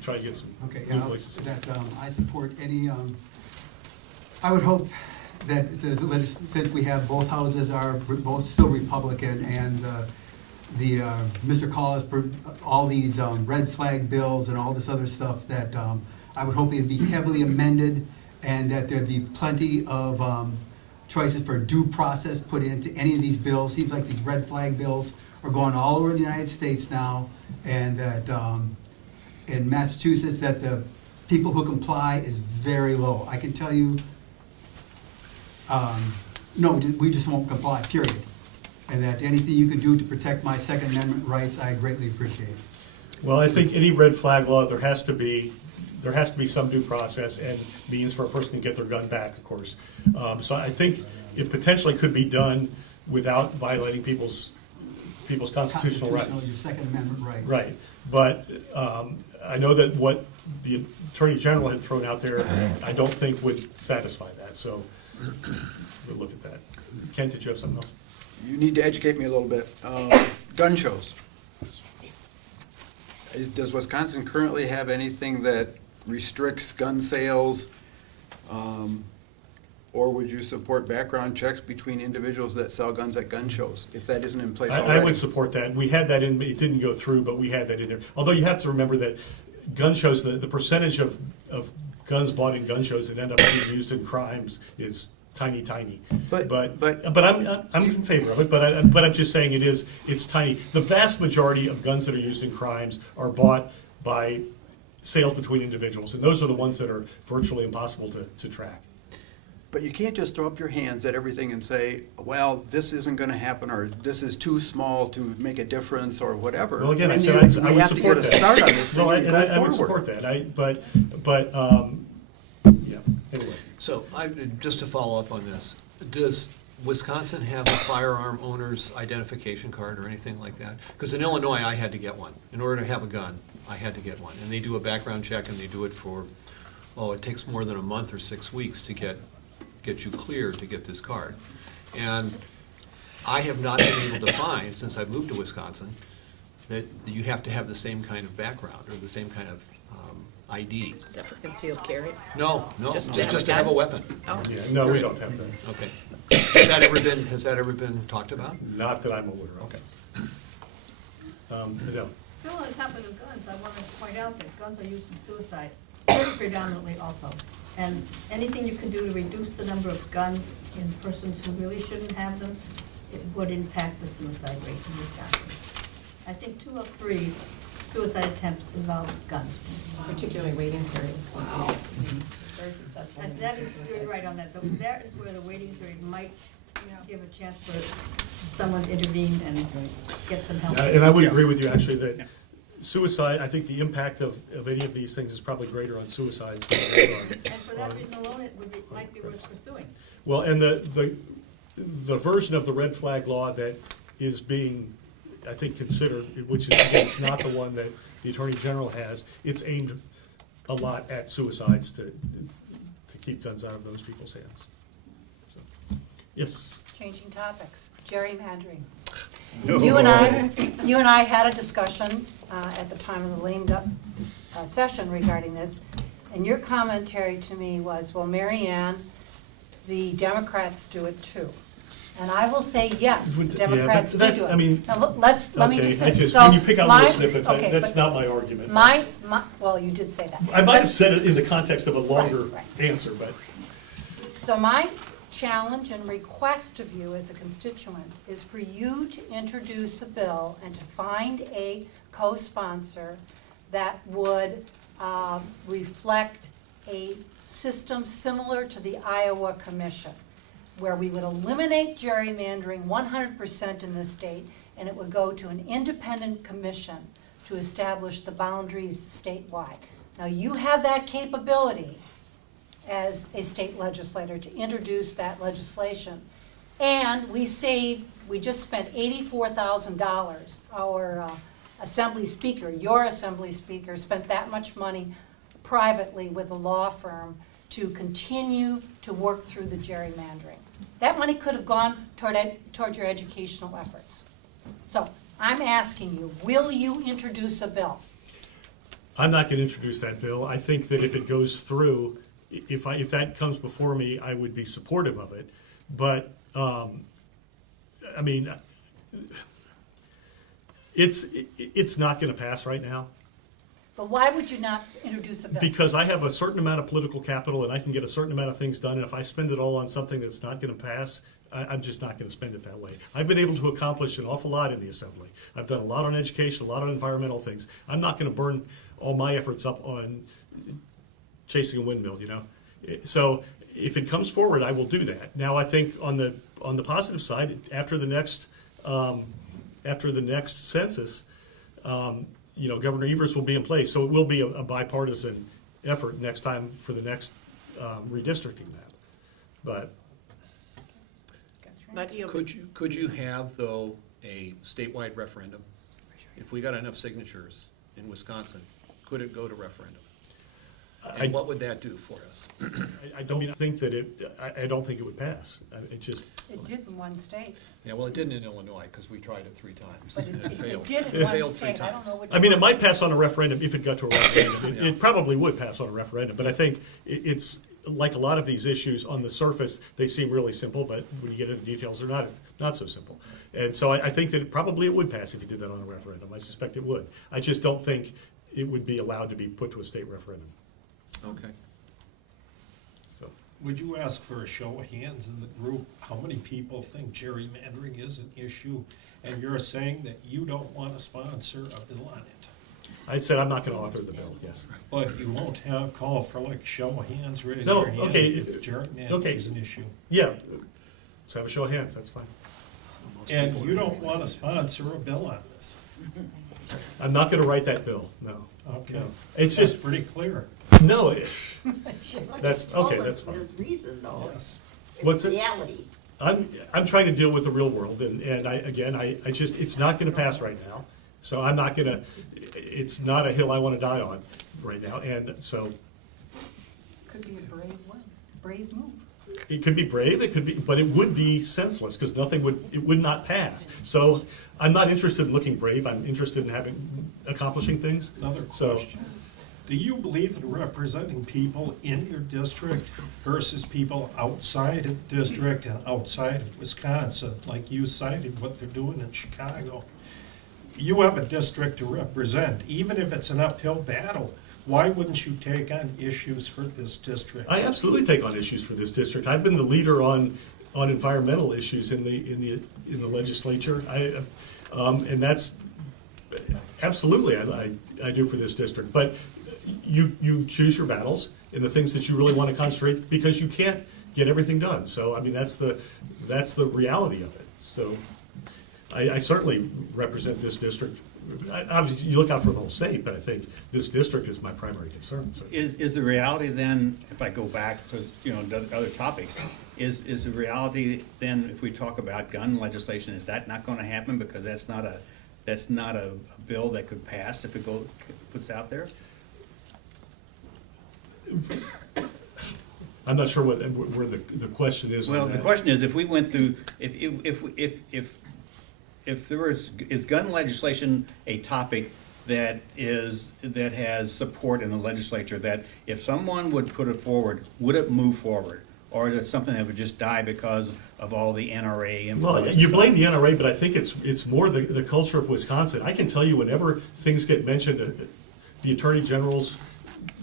Try to get some Okay, new voices. that, I support any, I would hope that since we have both houses are both still Republican, and Mr. Collins, all these red flag bills and all this other stuff, that I would hope it'd be heavily amended, and that there'd be plenty of choices for due process put into any of these bills. Seems like these red flag bills are going all over the United States now, and that in Massachusetts, that the people who comply is very low. I can tell you, no, we just won't comply, period. And that anything you can do to protect my Second Amendment rights, I greatly appreciate. Well, I think any red flag law, there has to be some due process and means for a person to get their gun back, of course. So I think it potentially could be done without violating people's constitutional rights. Your Second Amendment rights. Right, but I know that what the Attorney General had thrown out there, I don't think would satisfy that, so we'll look at that. Kent, did you have something else? You need to educate me a little bit. Gun shows. Does Wisconsin currently have anything that restricts gun sales? Or would you support background checks between individuals that sell guns at gun shows, if that isn't in place already? I would support that. We had that in, it didn't go through, but we had that in there. Although you have to remember that gun shows, the percentage of guns bought in gun shows that end up being used in crimes is tiny. But I'm in favor of it, but I'm just saying it's tiny. The vast majority of guns that are used in crimes are bought by sales between individuals, and those are the ones that are virtually impossible to track. But you can't just throw up your hands at everything and say, well, this isn't gonna happen, or this is too small to make a difference, or whatever. Well, again, I And said I we would have to support get that. a start on this thing Well, and go I would forward. support that. Yeah, anyway. So, just to follow up on this, does Wisconsin have a firearm owner's identification card or anything like that? Because in Illinois, I had to get one. In order to have a gun, I had to get one. And they do a background check, and they do it for, it takes more than a month or 6 weeks to get you cleared to get this card. And I have not been able to find, since I've moved to Wisconsin, that you have to have the same kind of background or the same kind of ID. Is that for concealed carry? No, Just just to to have have a a weapon. Oh, Yeah, no, we don't have that. Okay. Has that ever been talked about? Not that I'm aware of. Okay. Adele. Still on the topic of guns, I want to point out that guns are used in suicide predominantly also. And anything you can do to reduce the number of guns in persons who really shouldn't have them, it would impact the suicide rate in Wisconsin. I think 2 of 3 suicide attempts involve guns. Particularly waiting periods. Very successful. And that is, you're right on that. That is where the waiting period might give a chance for someone to intervene and get some help. And I would agree with you, actually, that suicide, I think the impact of any of these things is probably greater on suicides than it is on. And for that reason alone, it might be worth pursuing. Well, and the the version of the red flag law that is being, I think, considered, which is, again, it's not the one that the Attorney General has, it's aimed a lot at suicides to keep guns out of those people's hands. So, yes? Changing topics, gerrymandering. You and I had a discussion at the time of the lame duck session regarding this, and your commentary to me was, well, Mary Ann, the Democrats do it too. And I will say, yes, the Democrats do it. I mean, Now, let me okay, just finish. when you pick out little My- snippets, okay, that's but not my argument. well, you did say that. I might have said it in the context of a longer Right. answer, but So my challenge and request of you as a constituent is for you to introduce a bill and to find a co-sponsor that would reflect a system similar to the Iowa Commission, where we would eliminate gerrymandering 100% in this state, and it would go to an independent commission to establish the boundaries statewide. Now, you have that capability as a state legislator to introduce that legislation. And we just spent $84,000. Our assembly speaker, your assembly speaker, spent that much money privately with a law firm to continue to work through the gerrymandering. That money could have gone toward your educational efforts. So I'm asking you, will you introduce a bill? I'm not gonna introduce that bill. I think that if it goes through, if that comes before me, I would be supportive of it. But, I mean, it's not gonna pass right now, But why would you not introduce a bill? because I have a certain amount of political capital and I can get a certain amount of things done, and if I spend it all on something that's not gonna pass, I'm just not gonna spend it that way. I've been able to accomplish an awful lot in the assembly. I've done a lot on education, a lot on environmental things. I'm not gonna burn all my efforts up on chasing a windmill, you know? So if it comes forward, I will do that. Now, I think on the positive side, after the next census, you know, Governor Evers will be in place, so it will be a bipartisan effort next time for the next redistricting map. But Could you have, though, a statewide referendum? If we got enough signatures in Wisconsin, could it go to referendum? And what would that do for us? I don't think that I don't think it would pass. It just, It did in one state. Yeah, well, it didn't in Illinois, because we tried it 3 times, But and it failed. it did It in one failed 3 state. I don't know times. which I mean, it one. might pass on a referendum if it got to a referendum. Yeah. It probably would pass on a referendum, but I think it's, like a lot of these issues, on the surface, they seem really simple, but when you get into the details, they're not so simple. And so I think that probably it would pass if you did that on a referendum. I suspect it would. I just don't think it would be allowed to be put to a state referendum. Okay. So, Would you ask for a show of hands in the group, how many people think gerrymandering is an issue? And you're saying that you don't want to sponsor a bill on it. I said I'm not gonna author the bill, yes. But you won't have call for like show of hands, raise No, your hand okay, if gerrymandering okay. is an issue. Yeah, let's have a show of hands, that's fine. Most And people you are- don't want to sponsor a bill on this. I'm not gonna write that bill, no. Okay. No. It's That's just, pretty clear. no, that's, Told okay, us that's fine. There's reason though. Yes. What's It's it? reality. I'm trying to deal with the real world, and I just, it's not gonna pass right now. So I'm not gonna, it's not a hill I wanna die on right now, and so Could be a brave move. it could be brave, it could be, but it would be senseless, because it would not pass. So I'm not interested in looking brave, I'm interested in accomplishing things. Another So- question. Do you believe in representing people in your district versus people outside of the district and outside of Wisconsin? Like you cited what they're doing in Chicago. You have a district to represent, even if it's an uphill battle. Why wouldn't you take on issues for this district? I absolutely take on issues for this district. I've been the leader on environmental issues in the legislature. And that's, absolutely, I do for this district. But you choose your battles in the things that you really want to concentrate, because you can't get everything done. So, I mean, that's the reality of it. So I certainly represent this district obviously, you look out for the whole state, but I think this district is my primary concern, so. Is the reality then, if I go back to, the other topics, is the reality then, if we talk about gun legislation, is that not gonna happen because that's not a bill that could pass if it puts out there? I'm not sure where the question is on Well, the that. question is, if we went through, if there is gun legislation a topic that has support in the legislature, that if someone would put it forward, would it move forward? Or is it something that would just die because of all the NRA Well, influence? you blame the NRA, but I think it's more the culture of Wisconsin. I can tell you whenever things get mentioned, the Attorney General's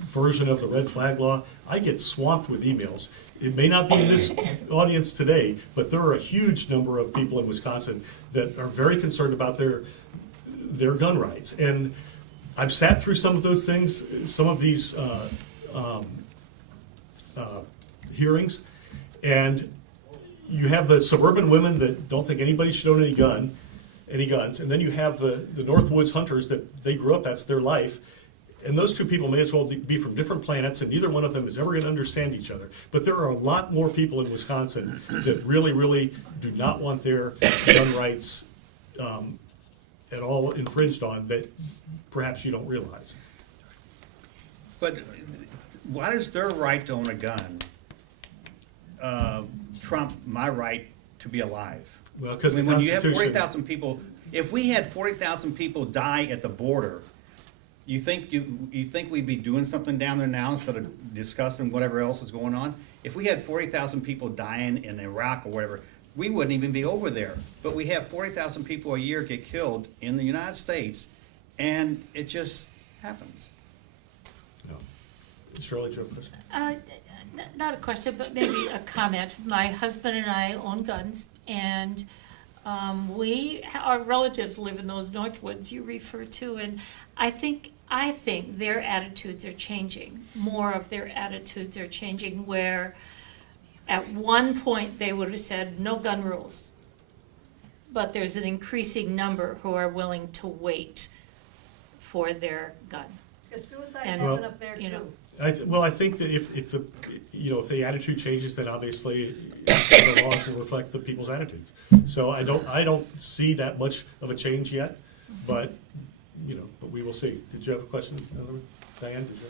version of the red flag law, I get swamped with emails. It may not be in this audience today, but there are a huge number of people in Wisconsin that are very concerned about their gun rights. And I've sat through some of those things, some of these hearings, and you have the suburban women that don't think anybody should own any guns, and then you have the Northwoods hunters that they grew up, that's their life. And those two people may as well be from different planets, and neither one of them is ever going to understand each other. But there are a lot more people in Wisconsin that really, really do not want their gun rights at all infringed on that perhaps you don't realize. But why does their right to own a gun trump my right to be alive? Well, because the when you have Constitution. 40,000 people, if we had 40,000 people die at the border, you think we'd be doing something down there now instead of discussing whatever else is going on? If we had 40,000 people dying in Iraq or whatever, we wouldn't even be over there. But we have 40,000 people a year get killed in the United States, and it just happens. No. Shirley, do you have a question? Not a question, but maybe a comment. My husband and I own guns, and our relatives live in those Northwoods you refer to, and I think their attitudes are changing. More of their attitudes are changing, where at one point they would have said no gun rules, but there's an increasing number who are willing to wait for their gun. Because suicides And, happen up there you know, too. I think that if the attitude changes, then obviously the laws will reflect the people's attitudes. So I don't see that much of a change yet, but we will see. Did you have a question, Diane? Did you?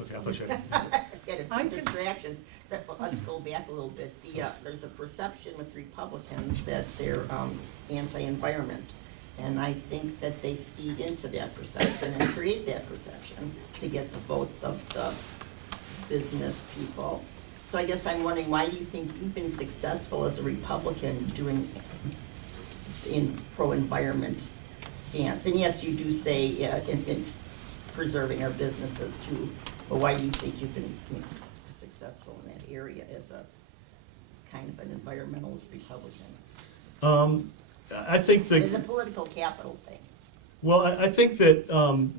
Okay, I thought you had. Get a few distractions, but let's go back a little bit. There's a perception with Republicans that they're anti-environment. And I think that they feed into that perception and create that perception to get the votes of the business people. So I guess I'm wondering, why do you think you've been successful as a Republican doing in pro-environment stance? And yes, you do say in preserving our businesses too, but why do you think you've been successful in that area as a kind of an environmentalist Republican? I think that. It's a political capital thing. Well, I think that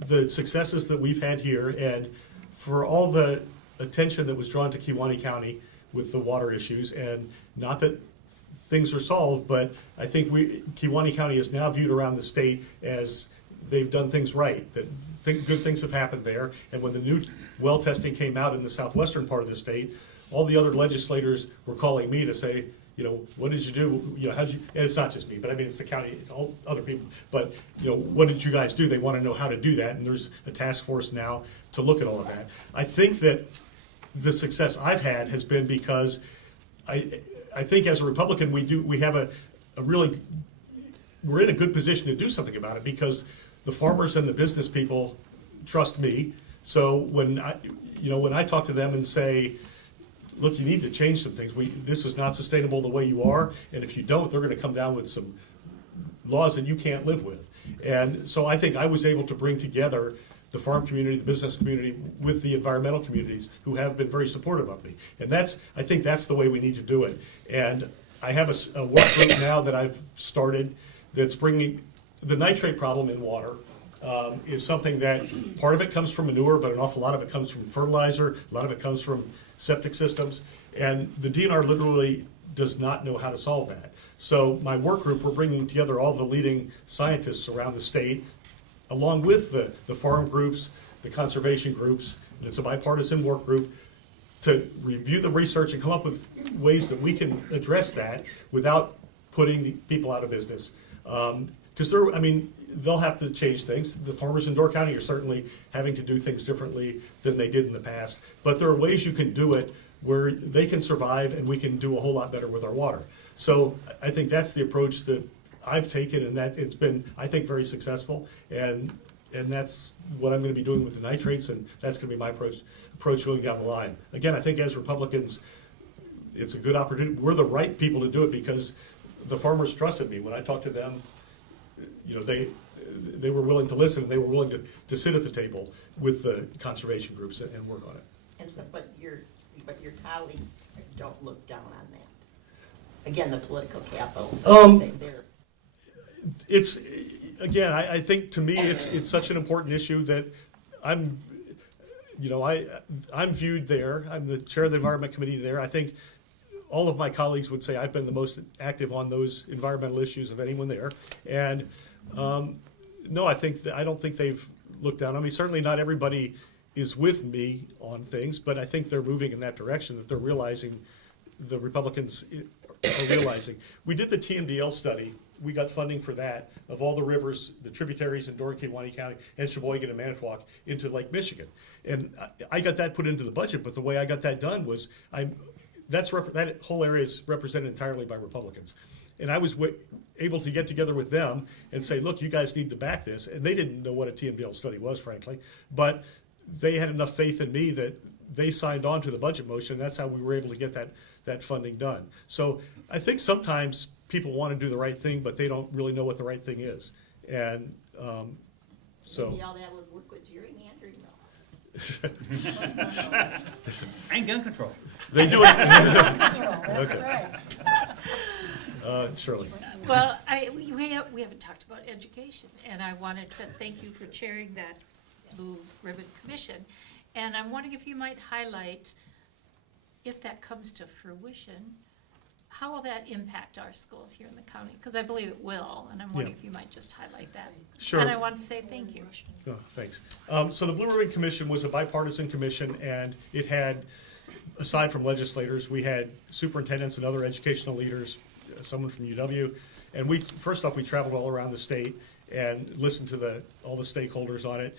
the successes that we've had here, and for all the attention that was drawn to Kewaunee County with the water issues, and not that things are solved, but I think Kewaunee County is now viewed around the state as they've done things right, that good things have happened there. And when the new well testing came out in the southwestern part of the state, all the other legislators were calling me to say, what did you do? How'd you? And it's not just me, but I mean, it's the county, it's all other people. But what did you guys do? They want to know how to do that, and there's a task force now to look at all of that. I think that the success I've had has been because I think as a Republican we have a really, we're in a good position to do something about it because the farmers and the business people trust me. So when I talk to them and say, look, you need to change some things. This is not sustainable the way you are, and if you don't, they're going to come down with some laws that you can't live with. And so I think I was able to bring together the farm community, the business community, with the environmental communities who have been very supportive of me. And I think that's the way we need to do it. And I have a work group now that I've started that's bringing the nitrate problem in water. Is something that part of it comes from manure, but an awful lot of it comes from fertilizer, a lot of it comes from septic systems, and the DNR literally does not know how to solve that. So my work group, we're bringing together all the leading scientists around the state, along with the farm groups, the conservation groups, and it's a bipartisan work group, to review the research and come up with ways that we can address that without putting the people out of business. Because they'll have to change things. The farmers in Door County are certainly having to do things differently than they did in the past. But there are ways you can do it where they can survive and we can do a whole lot better with our water. So I think that's the approach that I've taken, and that it's been, I think, very successful. And that's what I'm going to be doing with the nitrates, and that's going to be my approach going down the line. Again, I think as Republicans, it's a good opportunity. We're the right people to do it because the farmers trusted me. When I talked to them, they were willing to listen, and they were willing to sit at the table with the conservand work on it. And so, but your colleagues don't look down on that. Again, the political capital. They're It's, again, I think to me, it's such an important issue that I'm viewed there. I'm the chair of the Environment Committee there. I think all of my colleagues would say I've been the most active on those environmental issues of anyone there. And no, I don't think they've looked down on me. Certainly not everybody is with me on things, but I think they're moving in that direction, that they're realizing, the Republicans are realizing. We did the TMDL study. We got funding for that, of all the rivers, the tributaries in Door and Kiwanee County, and Sheboygan and Manitowoc into Lake Michigan. And I got that put into the budget, but the way I got that done was, that whole area is represented entirely by Republicans. And I was able to get together with them and say, look, you guys need to back this. And they didn't know what a TMDL study was, frankly, but they had enough faith in me that they signed on to the budget motion. That's how we were able to get that funding done. So I think sometimes people want to do the right thing, but they don't really know what the right thing is. And so. maybe all that would work with gerrymandering though. And gun control. They do it. That's Okay. right. Shirley. Well, we haven't talked about education, and I wanted to thank you for chairing that Blue Ribbon Commission. And I'm wondering if you might highlight, if that comes to fruition, how will that impact our schools here in the county? Because I believe it will, and I'm wondering if you might just highlight that. Sure. And I want to say thank you. Oh, thanks. So the Blue Ribbon Commission was a bipartisan commission, and it had, aside from legislators, we had superintendents and other educational leaders, someone from UW, and first off, we traveled all around the state and listened to all the stakeholders on it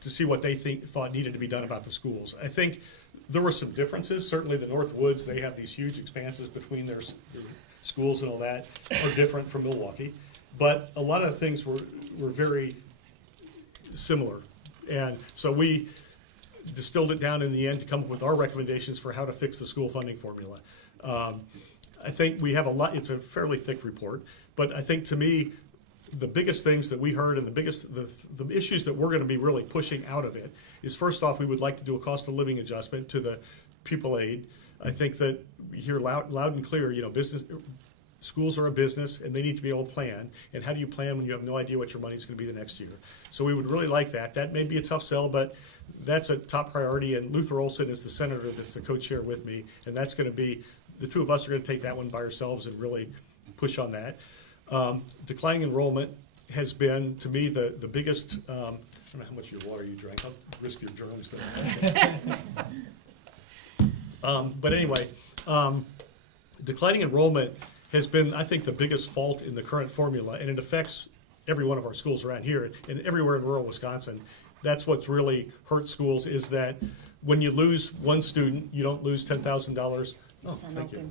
to see what they thought needed to be done about the schools. I think there were some differences. Certainly the North Woods, they have these huge expanses between their schools and all that, are different from Milwaukee. But a lot of the things were very similar. And so we distilled it down in the end to come up with our recommendations for how to fix the school funding formula. I think we have it's a fairly thick report, but I think to me, the biggest things that we heard and the issues that we're going to be really pushing out of it is, first off, we would like to do a cost of living adjustment to the pupil aid. I think that we hear loud and clear, schools are a business and they need to be able to plan. And how do you plan when you have no idea what your money is going to be the next year? So we would really like that. That may be a tough sell, but that's a top priority. And Luther Olson is the senator that's the co-chair with me. And that's going to be, the two of us are going to take that one by ourselves and really push on that. Declining enrollment has been, to me, the biggest, I don't know how much of your water you drank. I'll risk your germs there. But anyway, declining enrollment has been, I think, the biggest fault in the current formula, and it affects every one of our schools around here and everywhere in rural Wisconsin. That's what's really hurt schools, is that when you lose one student, you don't lose $10,000. Oh, thank you.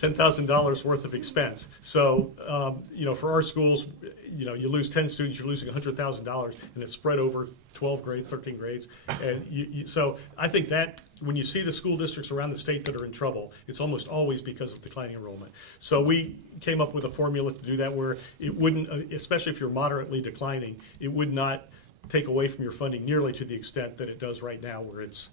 $10,000 worth of expense. So, for our schools, you lose 10 students, you're losing $100,000, and it's spread over 12 grades, 13 grades. And so I think that when you see the school districts around the state that are in trouble, it's almost always because of declining enrollment. So we came up with a formula to do that where it wouldn't, especially if you're moderately declining, it would not take away from your funding nearly to the extent that it does right now, where it's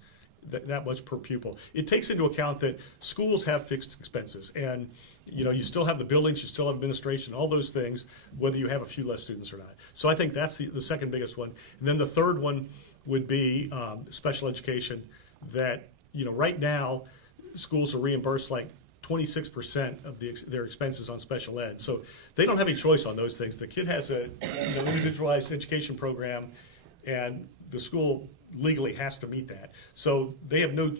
that much per pupil. It takes into account that schools have fixed expenses, and you still have the buildings, you still have administration, all those things, whether you have a few less students or not. So I think that's the second biggest one. And then the third one would be special education, that right now schools are reimbursed like 26% of their expenses on special ed. So they don't have any choice on those things. The kid has a individualized education program, and the school legally has to meet that. So they have no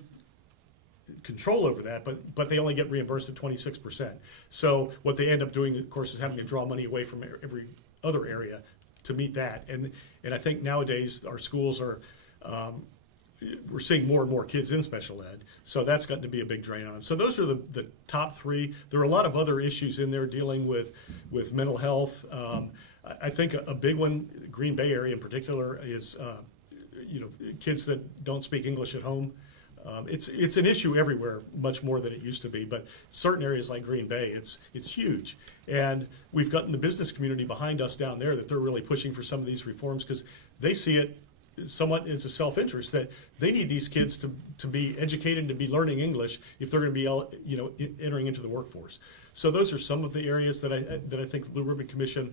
control over that, but they only get reimbursed at 26%. So what they end up doing, of course, is having to draw money away from every other area to meet that. And I think nowadays our schools are, we're seeing more and more kids in special ed, so that's gotten to be a big drain on them. So those are the top three. There are a lot of other issues in there dealing with mental health. I think a big one, Green Bay area in particular, is kids that don't speak English at home. It's an issue everywhere, much more than it used to be, but certain areas like Green Bay, it's huge. And we've gotten the business community behind us down there that they're really pushing for some of these reforms because they see it somewhat as a self-interest that they need these kids to be educated and to be learning English if they're going to be entering into the workforce. So those are some of the areas that I think the Blue Ribbon Commission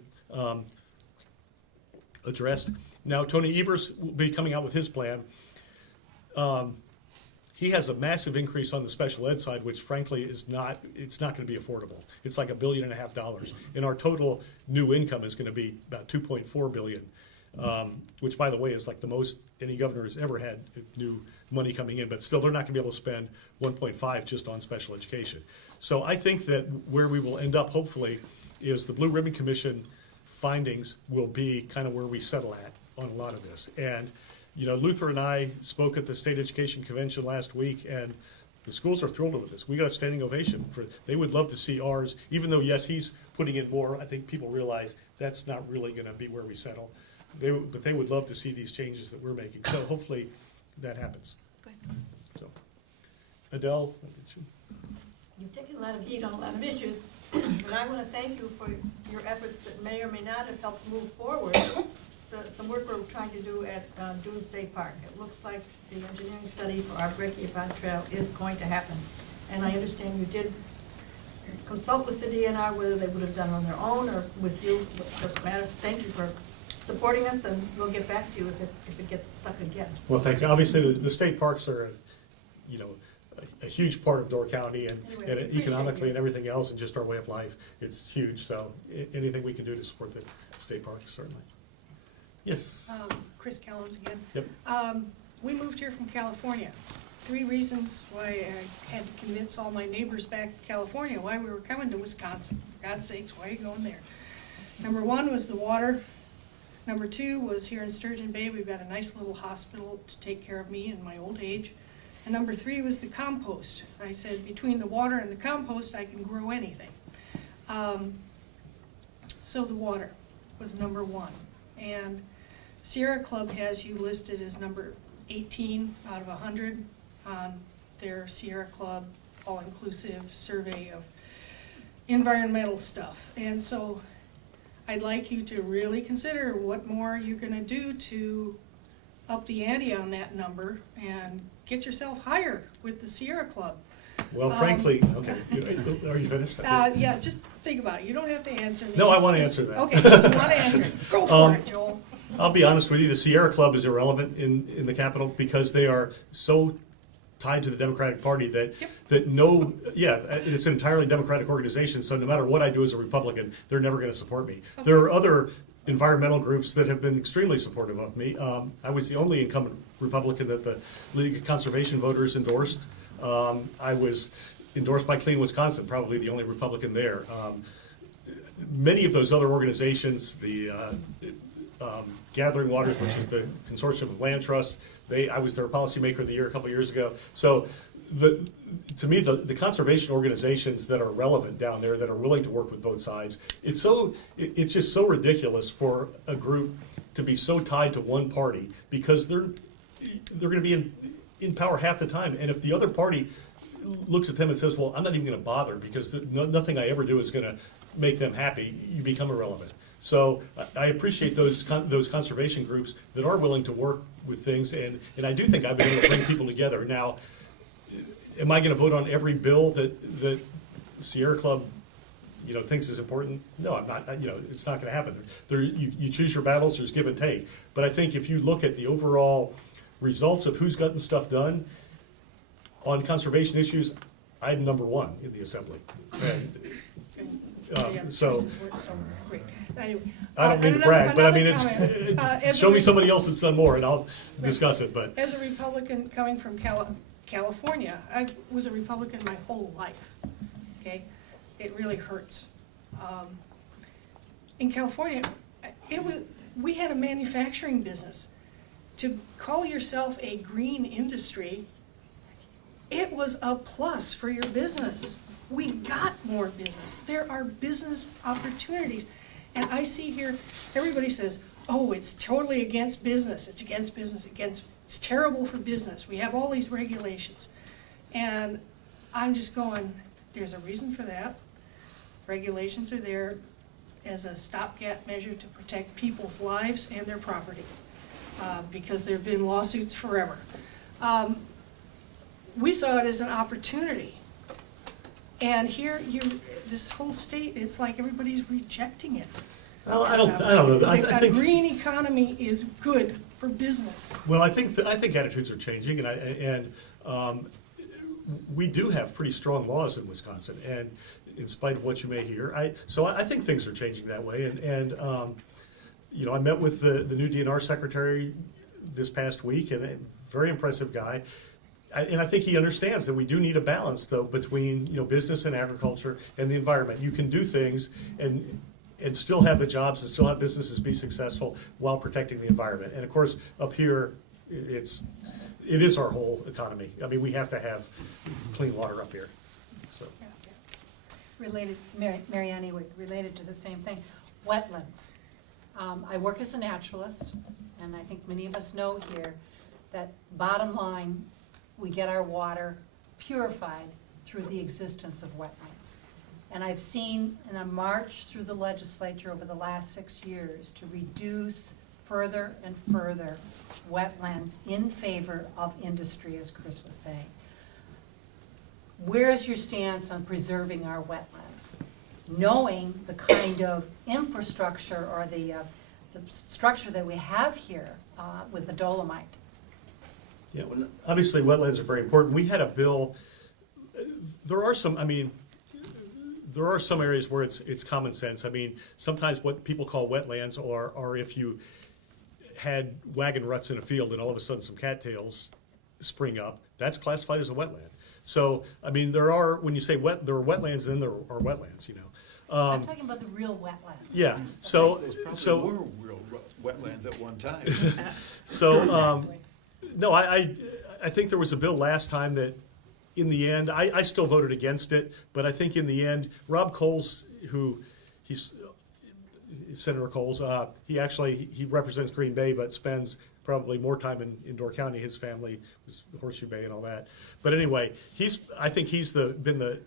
addressed. Now Tony Evers will be coming out with his plan. He has a massive increase on the special ed side, which frankly it's not going to be affordable. It's like $1.5 billion, and our total new income is going to be about $2.4 billion, which by the way is like the most any governor has ever had new money coming in. But still, they're not going to be able to spend 1.5 just on special education. So I think that where we will end up, hopefully, is the Blue Ribbon Commission findings will be kind of where we settle at on a lot of this. And Luther and I spoke at the State Education Convention last week, and the schools are thrilled with this. We got a standing ovation for. They would love to see ours, even though yes, he's putting in more. I think people realize that's not really going to be where we settle. But they would love to see these changes that we're making. So hopefully that happens. Good. So, Adele. You've taken a lot of heat on a lot of issues, but I want to thank you for your efforts that may or may not have helped move forward some work we're trying to do at Dune State Park. It looks like the engineering study for our Brachiopod Trail is going to happen. And I understand you did consult with the DNR, whether they would have done on their own or with you. It doesn't matter. Thank you for supporting us, and we'll get back to you if it gets stuck again. Well, thank you. Obviously, the state parks are, a huge part of Door County, and economically and everything else, and just our way of life. It's huge. So anything we can do to support the state parks, certainly. Yes. Chris Kellums again. Yep. We moved here from California. 3 reasons why I had to convince all my neighbors back to California why we were coming to Wisconsin. For God's sakes, why are you going there? Number 1 was the water. Number 2 was here in Sturgeon Bay, we've got a nice little hospital to take care of me in my old age. And number 3 was the compost. I said between the water and the compost, I can grow anything. So the water was number 1. And Sierra Club has you listed as number 18 out of 100 on their Sierra Club all-inclusive survey of environmental stuff. And so I'd like you to really consider what more you're going to do to up the ante on that number and get yourself higher with the Sierra Club. Well, frankly, okay. Are you finished? Yeah, just think about it. You don't have to answer me. No, I want to answer that. Okay, you want to answer it. Go for it, Joel. I'll be honest with you, the Sierra Club is irrelevant in the Capitol because they are so tied to the Democratic Party that it's an entirely Democratic organization, so no matter what I do as a Republican, they're never going to support me. Okay. There are other environmental groups that have been extremely supportive of me. I was the only incumbent Republican that the League of Conservation Voters endorsed. I was endorsed by Clean Wisconsin, probably the only Republican there. Many of those other organizations, the Gathering Waters, which is the consortium of land trusts, I was their policymaker of the year a couple years ago. So to me, the conservation organizations that are relevant down there, that are willing to work with both sides, it's just so ridiculous for a group to be so tied to one party because they're going to be in power half the time. And if the other party looks at them and says, well, I'm not even going to bother because nothing I ever do is going to make them happy, you become irrelevant. So I appreciate those conservation groups that are willing to work with things, and I do think I've been able to bring people together. Now, am I going to vote on every bill that Sierra Club thinks is important? No, I'm not. It's not going to happen. You choose your battles. There's give and take. But I think if you look at the overall results of who's gotten stuff done on conservation issues, I'm number one in the assembly. And, The so, choices weren't so great. Anyway, I don't mean to another- brag, but I mean, another comment. As show a me re- somebody else that's done more and I'll discuss it, but. As a Republican coming from California, I was a Republican my whole life, okay? It really hurts. In California, we had a manufacturing business. To call yourself a green industry, it was a plus for your business. We got more business. There are business opportunities. And I see here, everybody says, oh, it's totally against business, it's against business, it's terrible for business, we have all these regulations. And I'm just going, there's a reason for that. Regulations are there as a stopgap measure to protect people's lives and their property, because there have been lawsuits forever. We saw it as an opportunity. And here, this whole state, it's like everybody's rejecting it. Well, I don't know. I A think, green economy is good for business. well, I think attitudes are changing, and we do have pretty strong laws in Wisconsin, and in spite of what you may hear, so I think things are changing that way, and you know, I met with the new DNR secretary this past week, and a very impressive guy. And I think he understands that we do need a balance, though, between, you know, business and agriculture and the environment. You can do things and still have the jobs and still have businesses be successful while protecting the environment. And of course, up here, it is our whole economy. I mean, we have to have clean water up here, so. Related, Mary Ann Ewing, related to the same thing, wetlands. I work as a naturalist, and I think many of us know here that bottom line, we get our water purified through the existence of wetlands. And I've seen in a march through the legislature over the last 6 years to reduce further and further wetlands in favor of industry, as Chris was saying. Where's your stance on preserving our wetlands? Knowing the kind of infrastructure or the structure that we have here with the dolomite. Yeah, well, obviously wetlands are very important. We had a bill, there are some areas where it's common sense. I mean, sometimes what people call wetlands are if you had wagon ruts in a field and all of a sudden some cattails spring up, that's classified as a wetland. So, I mean, when you say there are wetlands, then there are wetlands, you know. I'm talking about the real wetlands. Yeah, so. Those probably were real wetlands at one time. So, no, I think there was a bill last time that, in the end, I still voted against it, but I think in the end, Rob Coles, Senator Coles, he represents Green Bay, but spends probably more time in Door County. His family was Horseshoe Bay and all that. But anyway, I think he's been the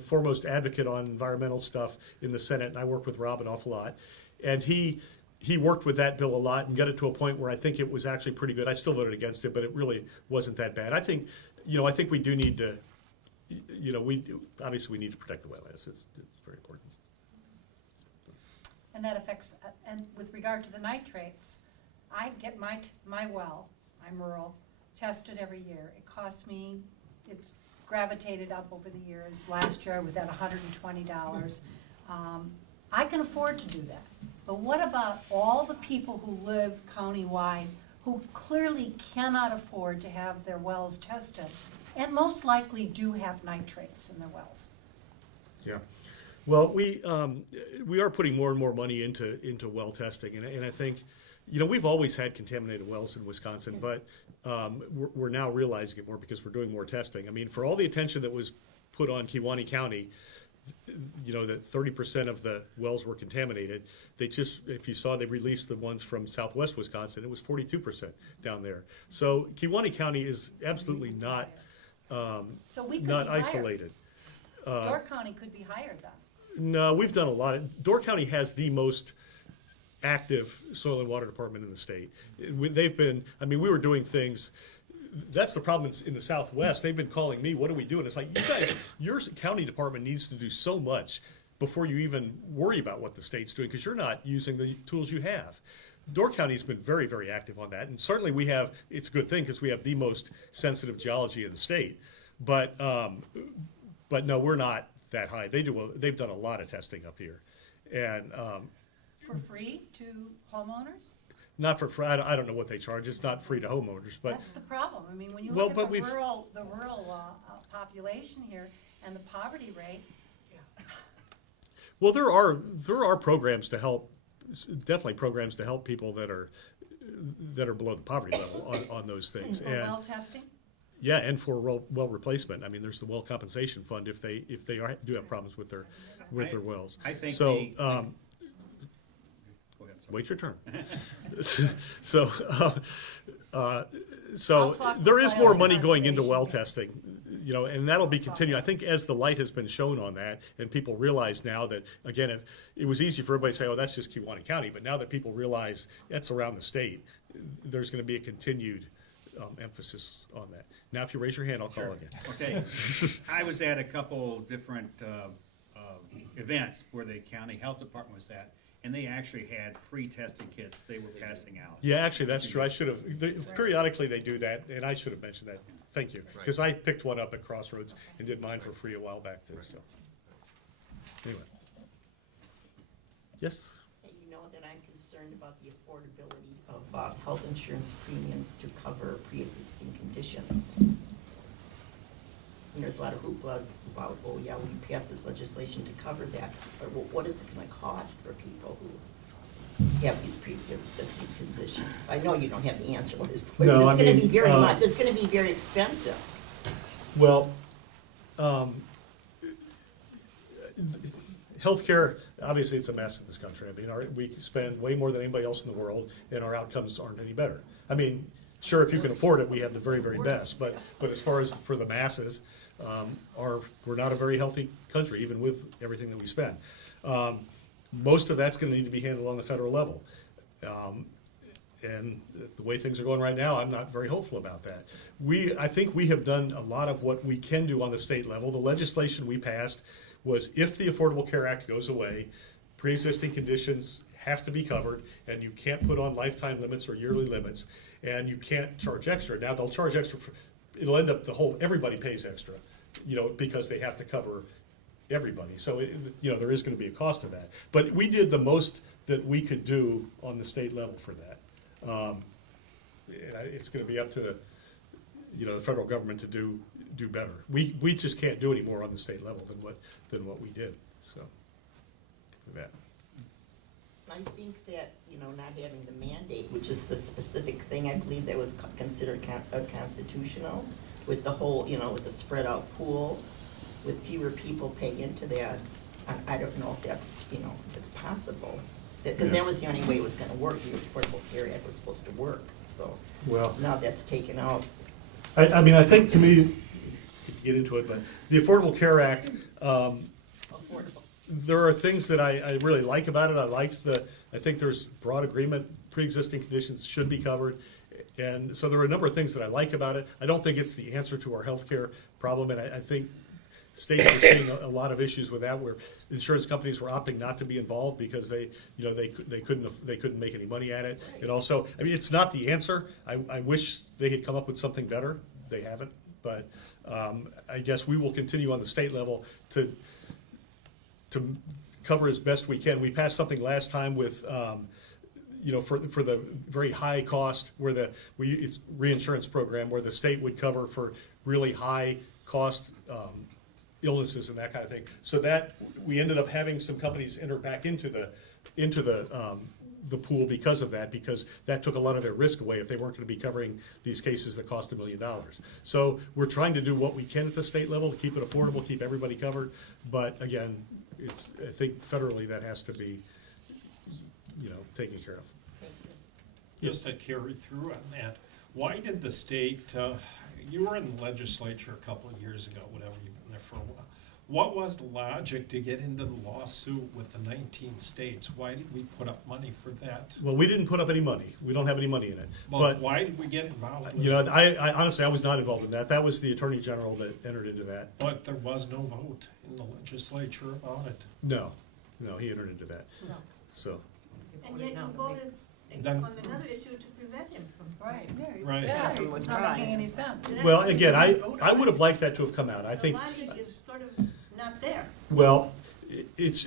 foremost advocate on environmental stuff in the Senate, and I work with Rob an awful lot. And he worked with that bill a lot and got it to a point where I think it was actually pretty good. I still voted against it, but it really wasn't that bad. I think we do need to, obviously we need to protect the wetlands. It's very important. And that affects, and with regard to the nitrates, I get my well, I'm rural, tested every year. It costs me, it's gravitated up over the years. Last year I was at $120. I can afford to do that. But what about all the people who live countywide who clearly cannot afford to have their wells tested and most likely do have nitrates in their wells? Yeah. Well, we are putting more and more money into well testing, and I think, we've always had contaminated wells in Wisconsin, but we're now realizing it more because we're doing more testing. I mean, for all the attention that was put on Kewaunee County, that 30% of the wells were contaminated. If you saw, they released the ones from southwest Wisconsin, it was 42% down there. So Kewaunee County is absolutely not So we could not be higher. isolated. Door County could be higher then. No, we've done a lot. Door County has the most active soil and water department in the state. We were doing things. That's the problem in the Southwest. They've been calling me, what do we do? And it's like, you guys, your county department needs to do so much before you even worry about what the state's doing, because you're not using the tools you have. Door County's been very, very active on that. And certainly it's a good thing because we have the most sensitive geology in the state. But But no, we're not that high. They've done a lot of testing up here. And, For free to homeowners? not for free, I don't know what they charge. It's not free to homeowners, but. That's the problem. I mean, when you Well, look at but the we've- rural, population here and the poverty rate, Well, there are programs to help, definitely programs to help people that are below the poverty level on those things. for And well testing, yeah, and for well replacement. I mean, there's the well compensation fund if they do have problems with their wells. I think So, the- Go ahead, sorry. wait your turn. So, I'll talk there to is more Silent money going into Conservation. well testing, and that'll be continued. I think as the light has been shown on that, and people realize now that, again, it was easy for everybody to say, oh, that's just Kewaunee County, but now that people realize that's around the state, there's gonna be a continued emphasis on that. Now, if you raise your hand, I'll call on you. Okay, I was at a couple different events where the county health department was at, and they actually had free testing kits they were passing out. Yeah, actually, that's true. I should have, periodically they do that, and I should have mentioned that. Thank you. Because I picked one up at Crossroads and did mine for free a while back too, so. Anyway. Yes? Hey, you know that I'm concerned about the affordability of health insurance premiums to cover pre-existing conditions. And there's a lot of hoopla about, oh yeah, we passed this legislation to cover that, but what is it gonna cost for people who have these pre-existing conditions? I know you don't have the answer to this, but No, it's I gonna mean, be very much, it's gonna be very expensive. Well, healthcare, obviously, it's a mess in this country. I mean, we spend way more than anybody else in the world, and our outcomes aren't any better. I mean, sure, if you can afford it, we have the very, very best, but as far as for the masses, we're not a very healthy country, even with everything that we spend. Most of that's gonna need to be handled on the federal level. And the way things are going right now, I'm not very hopeful about that. I think we have done a lot of what we can do on the state level. The legislation we passed was if the Affordable Care Act goes away, pre-existing conditions have to be covered, and you can't put on lifetime limits or yearly limits, and you can't charge extra. Now, they'll charge extra, it'll end up everybody pays extra, because they have to cover everybody. So, there is gonna be a cost to that. But we did the most that we could do on the state level for that. And it's gonna be up to the federal government to do better. We just can't do any more on the state level than what we did, so, for that. I think that, not having the mandate, which is the specific thing I believe that was considered constitutional, with the whole, with the spread out pool, with fewer people paying into that, I don't know if that's, if it's possible. Because that was the only way it was gonna work, the Affordable Care Act was supposed to work, so. Well- Now that's taken out. I mean, I think to me, to get into it, but the Affordable Care Act, Affordable. there are things that I really like about it. I think there's broad agreement, pre-existing conditions should be covered. And so there are a number of things that I like about it. I don't think it's the answer to our healthcare problem, and I think states are seeing a lot of issues with that, where insurance companies were opting not to be involved because they couldn't make any money at it. And also, I mean, it's not the answer. I wish they had come up with something better. They haven't, but I guess we will continue on the state level to cover as best we can. We passed something last time with, for the very high cost, where it's reinsurance program, where the state would cover for really high cost illnesses and that kind of thing. So that, we ended up having some companies enter back into the pool because of that, because that took a lot of their risk away if they weren't gonna be covering these cases that cost $1 million. So we're trying to do what we can at the state level to keep it affordable, keep everybody covered, but again, I think federally that has to be, taken care of. Just to carry through on that, why did the state, you were in the legislature a couple of years ago, whatever, you've been there for a while. What was the logic to get into the lawsuit with the 19 states? Why did we put up money for that? Well, we didn't put up any money. We don't have any money in it. But why did we get involved with it? I honestly, I was not involved in that. That was the Attorney General that entered into that. But there was no vote in the legislature about it. No, he entered into that, No. so. And yet you voted Then- on another issue to prevent him from. Right. Right. yeah, it's not making any sense. Well, again, I would have liked that to have come out. I The think, logic is sort of not there. Well, it's,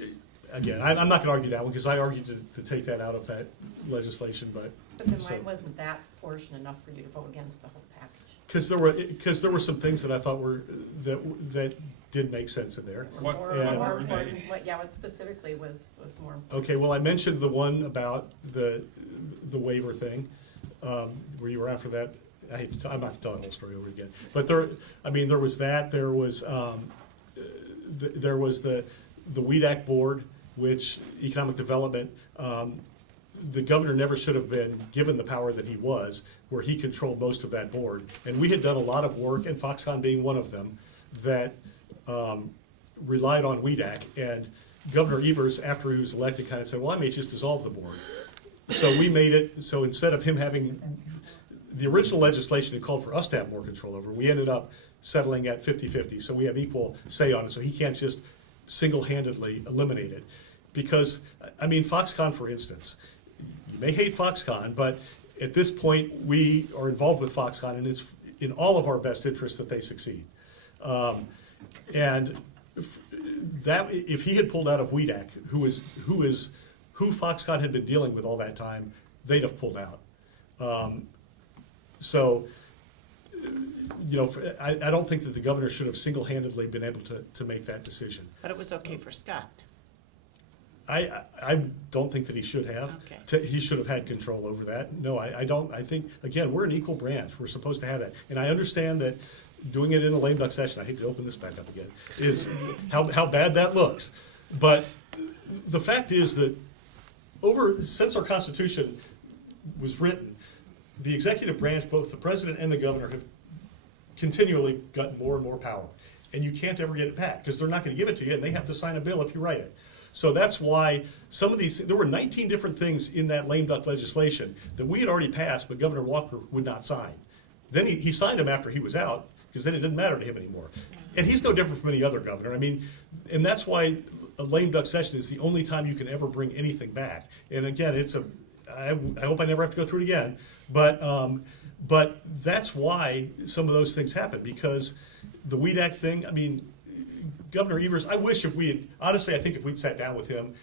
again, I'm not gonna argue that one, because I argued to take that out of that legislation, but. But then so- why wasn't that portion enough for you to vote against the whole package? Because there were some things that I thought that did make sense in there. What- Or And- more important, what specifically was more important? Okay, well, I mentioned the one about the waiver thing. Were you around for that? I'm not telling the whole story over again. But there was that, there was the Weed Act Board, which Economic Development, the governor never should have been given the power that he was, where he controlled most of that board. And we had done a lot of work, and Foxconn being one of them, that relied on Weed Act. And Governor Evers, after he was elected, kind of said, well, I may just dissolve the board. So we made it, so instead of him having, the original legislation had called for us to have more control over, we ended up settling at 50-50. So we have equal say on it, so he can't just single-handedly eliminate it. Because, I mean, Foxconn, for instance, you may hate Foxconn, but at this point, we are involved with Foxconn, and it's in all of our best interests that they succeed. And if he had pulled out of Weed Act, who Foxconn had been dealing with all that time, they'd have pulled out. I don't think that the governor should have single-handedly been able to make that decision. But it was okay for Scott. I don't think that he should have. Okay. He should have had control over that. No, I don't. I think, again, we're an equal branch. We're supposed to have that. And I understand that doing it in a lame duck session, I hate to open this back up again, is how bad that looks. But the fact is that since our Constitution was written, the executive branch, both the president and the governor, have continually gotten more and more power. And you can't ever get it back, because they're not going to give it to you, and they have to sign a bill if you write it. So that's why some of these, there were 19 different things in that lame duck legislation that we had already passed, but Governor Walker would not sign. Then he signed them after he was out, because then it didn't matter to him anymore. And he's no different from any other governor. I mean, and that's why a lame duck session is the only time you can ever bring anything back. And again, I hope I never have to go through it again, but that's why some of those things happen, because the Weed Act thing, I mean, Governor Evers, I wish honestly, I think if we'd sat down with him,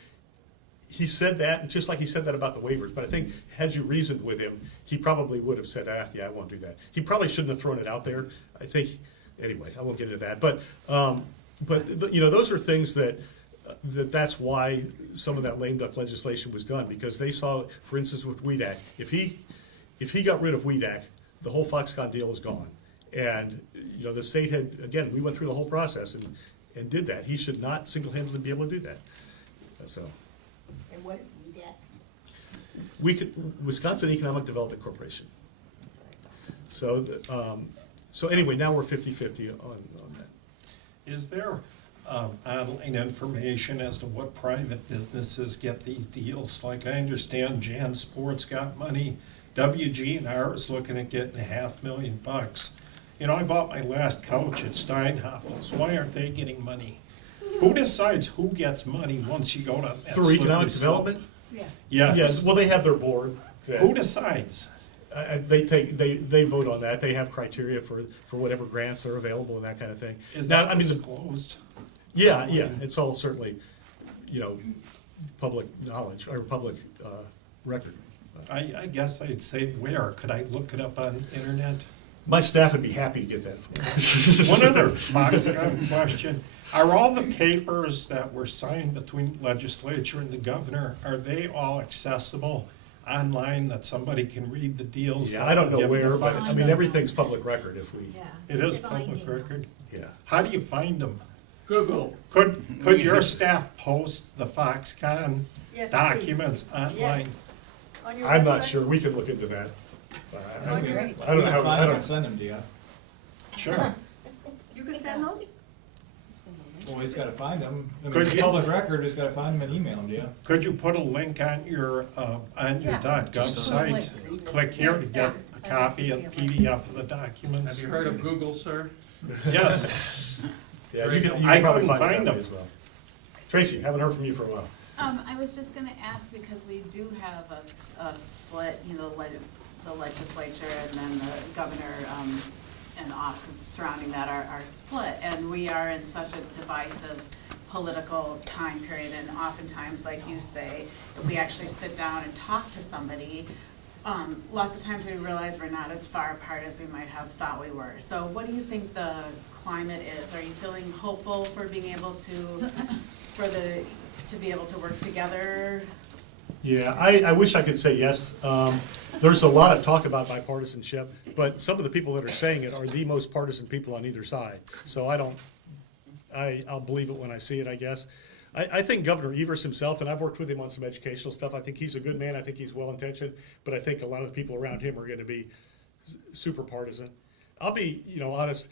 he said that, just like he said that about the waivers, but I think had you reasoned with him, he probably would have said, yeah, I won't do that. He probably shouldn't have thrown it out there. I think, anyway, I won't get into that. But those are things that's why some of that lame duck legislation was done, because they saw, for instance, with Weed Act, if he got rid of Weed Act, the whole Foxconn deal is gone. And, the state had, again, we went through the whole process and did that. He should not single-handedly be able to do that. So. And what is Weed Act? Wisconsin Economic Development Corporation. So anyway, now we're 50-50 on that. Is there online information as to what private businesses get these deals? Like, I understand Jan Sports got money, WG&R is looking at getting $500,000. I bought my last couch at Steinhoffel's. Why aren't they getting money? Who decides who gets money once you go to that Through economic development? Yeah. Yes. Yeah, well, they have their board. Who decides? They vote on that. They have criteria for whatever grants are available and that kind of thing. Is Now, that disclosed? Yeah, it's all certainly, public knowledge or public record. I guess I'd say where? Could I look it up on internet? My staff would be happy to get that for you. One other Foxconn question. Are all the papers that were signed between legislature and the governor, are they all accessible online that somebody can read the deals? Yeah, I don't know that were where, given? but I mean, everything's public record if we, It is public record? yeah. How do you find them? Google. Could your staff post the Foxconn Yes, please. documents online? On your I'm not website? sure. We can look into that. I Okay. don't know. I don't. Send them to you. Sure. You can send those? Well, we just gotta find them. I mean, Could it's you- public record, we just gotta find them and email them to you. Could you put a link on your Yeah. .gov Just a site? link. Click here to get a copy of PDF of the documents? Have you heard of Google, sir? Yes. Yeah, you can I probably couldn't find find it that them. way as well. Tracy, haven't heard from you for a while. I was just gonna ask, because we do have a split, the legislature and then the governor and offices surrounding that are split. And we are in such a divisive political time period, and oftentimes, like you say, if we actually sit down and talk to somebody, lots of times we realize we're not as far apart as we might have thought we were. So what do you think the climate is? Are you feeling hopeful for being able to, to be able to work together? Yeah, I wish I could say yes. There's a lot of talk about bipartisanship, but some of the people that are saying it are the most partisan people on either side. So I'll believe it when I see it, I guess. I think Governor Evers himself, and I've worked with him on some educational stuff, I think he's a good man, I think he's well-intentioned, but I think a lot of the people around him are gonna be super partisan. I'll be, honest,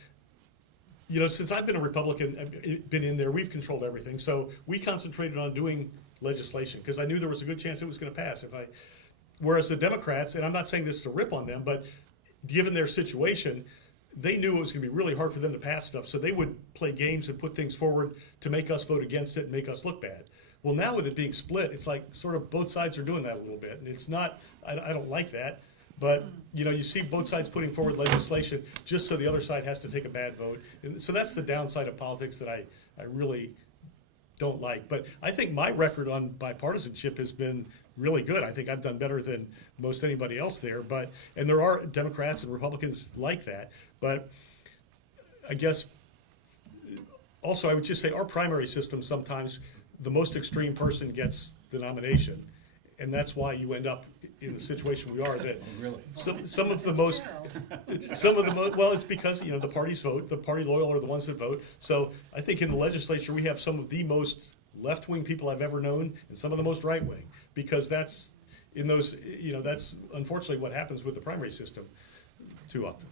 since I've been a Republican, I've been in there, we've controlled everything, so we concentrated on doing legislation, because I knew there was a good chance it was gonna pass whereas the Democrats, and I'm not saying this to rip on them, but given their situation, they knew it was gonna be really hard for them to pass stuff, so they would play games and put things forward to make us vote against it and make us look bad. Well, now with it being split, it's like sort of both sides are doing that a little bit, and it's not, I don't like that, but, you see both sides putting forward legislation just so the other side has to take a bad vote. And so that's the downside of politics that I really don't like. But I think my record on bipartisanship has been really good. I think I've done better than most anybody else there. And there are Democrats and Republicans like that. But I guess also I would just say our primary system, sometimes the most extreme person gets the nomination. And that's why you end up in the situation we are, that some of the most, well, it's because, the parties vote, the party loyal are the ones that vote. So I think in the legislature, we have some of the most left-wing people I've ever known and some of the most right-wing, because that's, that's unfortunately what happens with the primary system too often.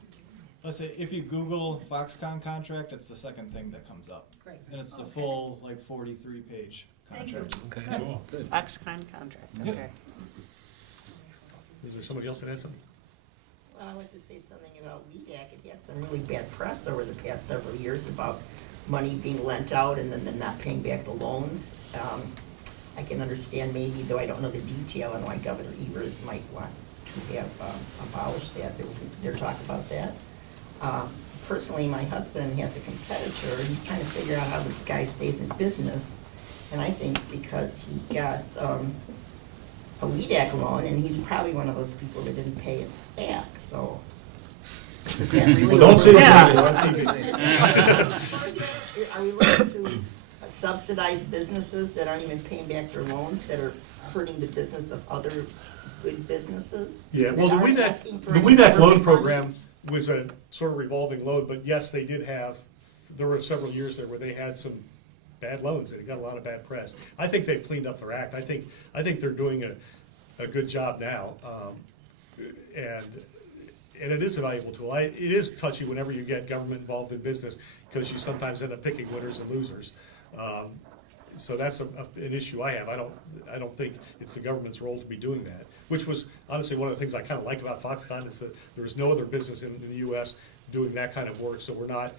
Let's say if you Google Foxconn contract, it's the second thing that comes up. Great. And it's the full, 43-page Thank you. contract. Okay. Cool. Good. Foxconn contract, okay. Is there somebody else that had something? Well, I wanted to say something about WEDAC. It had some really bad press over the past several years about money being lent out and then them not paying back the loans. I can understand maybe, though I don't know the detail on why Governor Evers might want to have abolished that. There talk about that. Personally, my husband has a competitor. He's trying to figure out how this guy stays in business. And I think it's because he got a WEDAC loan, and he's probably one of those people that didn't pay it back, so. Well, don't say his Are we looking to subsidize businesses that aren't even paying back their loans, that are hurting the business of other good businesses? Yeah, well, the that aren't asking for WEDAC any loan government program money? was a sort of revolving loan, but yes, they did there were several years there where they had some bad loans, and it got a lot of bad press. I think they've cleaned up their act. I think they're doing a good job now, and it is a valuable tool. It is touchy whenever you get government involved in business, because you sometimes end up picking winners and losers. So that's an issue I have. I don't think it's the government's role to be doing that, which was honestly one of the things I kind of like about Foxconn, is that there is no other business in the U.S. doing that kind of work, so we're not,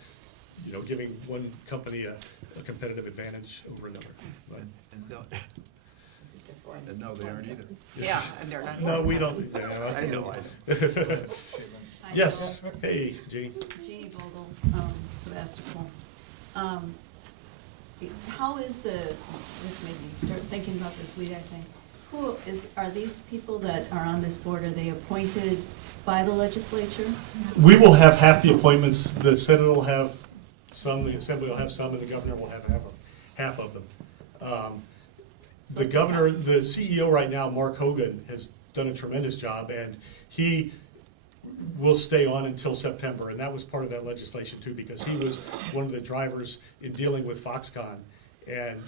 giving one company a competitive advantage over another. But, And no, they aren't either. Yeah, and they're not. no, we don't. Yeah, I know. Yes, hey, Jeannie. Jeannie Vogel, Sebastopol. How is this made me start thinking about this WEDAC thing. Are these people that are on this board, are they appointed by the legislature? We will have half the appointments. The Senate will have some, the Assembly will have some, and the governor will have half of them. The governor, the CEO right now, Mark Hogan, has done a tremendous job, and he will stay on until September, and that was part of that legislation too, because he was one of the drivers in dealing with Foxconn, and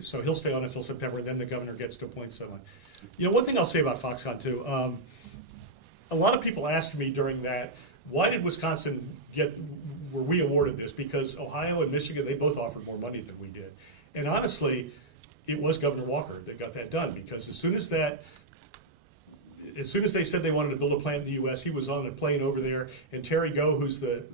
so he'll stay on until September, and then the governor gets to appoint someone. One thing I'll say about Foxconn too, a lot of people asked me during that, why did Wisconsin were we awarded this? Because Ohio and Michigan, they both offered more money than we did. And honestly, it was Governor Walker that got that done, because as soon as they said they wanted to build a plant in the U.S., he was on a plane over there, and Terry Goh, who's the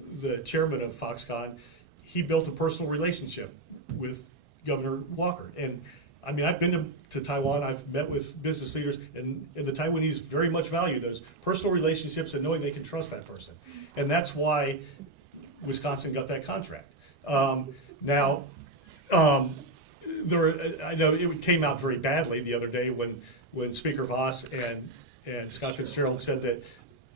chairman of Foxconn, he built a personal relationship with Governor Walker. And I mean, I've been to Taiwan, I've met with business leaders, and the Taiwanese very much value those personal relationships and knowing they can trust that person. And that's why Wisconsin got that contract. Now, I know it came out very badly the other day when Speaker Voss and Scott Fitzgerald said that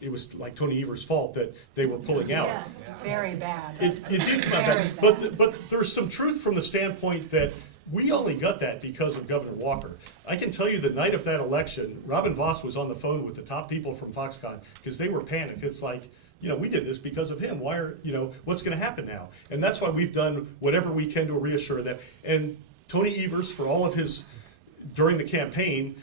it was like Tony Evers' fault that they were pulling out. Yeah, very bad. It did come out Very bad, but there's some truth from the standpoint that we only got that because of Governor Walker. I can tell you the night of that election, Robin Voss was on the phone with the top people from Foxconn because they were panicked. It's like, we did this because of him. What's gonna happen now? And that's why we've done whatever we can to reassure them. And Tony Evers, for all of his, during the campaign,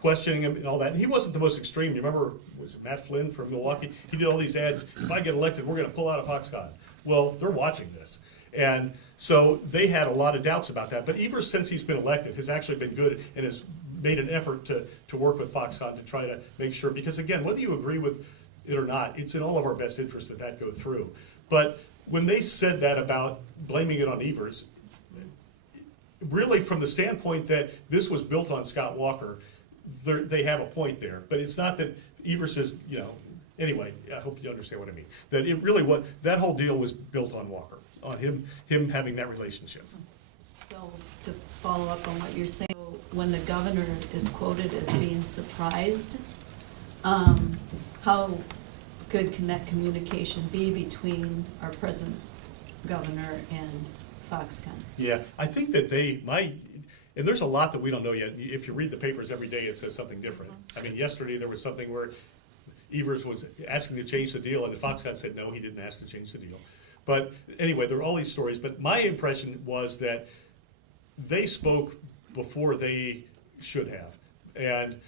questioning him and all that. And he wasn't the most extreme. You remember, was it Matt Flynn from Milwaukee? He did all these ads, if I get elected, we're gonna pull out of Foxconn. Well, they're watching this. And so they had a lot of doubts about that. But Evers, since he's been elected, has actually been good and has made an effort to work with Foxconn to try to make sure, because again, whether you agree with it or not, it's in all of our best interest that go through. But when they said that about blaming it on Evers, really from the standpoint that this was built on Scott Walker, they have a point there. But it's not that Evers is, anyway, I hope you understand what I mean. That it really was, that whole deal was built on Walker, on him having that relationship. So to follow up on what you're saying, when the governor is quoted as being surprised, how good can that communication be between our present governor and Foxconn? Yeah, I think that and there's a lot that we don't know yet. If you read the papers every day, it says something different. I mean, yesterday there was something where Evers was asking to change the deal, and the Foxconn said no, he didn't ask to change the deal. But anyway, there are all these stories, but my impression was that they spoke before they should have. And,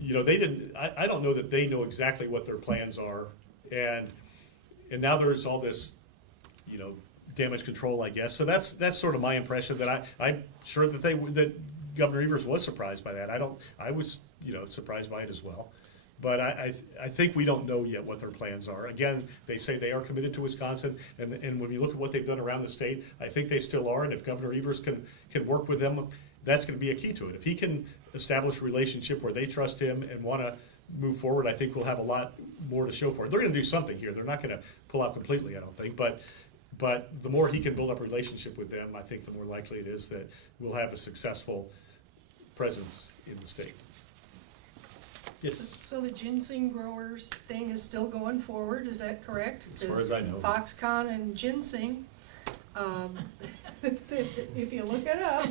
they didn't, I don't know that they know exactly what their plans are. And now there's all this, damage control, I guess. So that's sort of my impression, that I'm sure that Governor Evers was surprised by that. I was, surprised by it as well. But I think we don't know yet what their plans are. Again, they say they are committed to Wisconsin, and when you look at what they've done around the state, I think they still are, and if Governor Evers can work with them, that's gonna be a key to it. If he can establish a relationship where they trust him and wanna move forward, I think we'll have a lot more to show for it. They're gonna do something here. They're not gonna pull out completely, I don't think, but the more he can build up a relationship with them, I think the more likely it is that we'll have a successful presence in the state. Yes. So the ginseng growers thing is still going forward, is that correct? As far as I know. Foxconn and ginseng, if you look it up,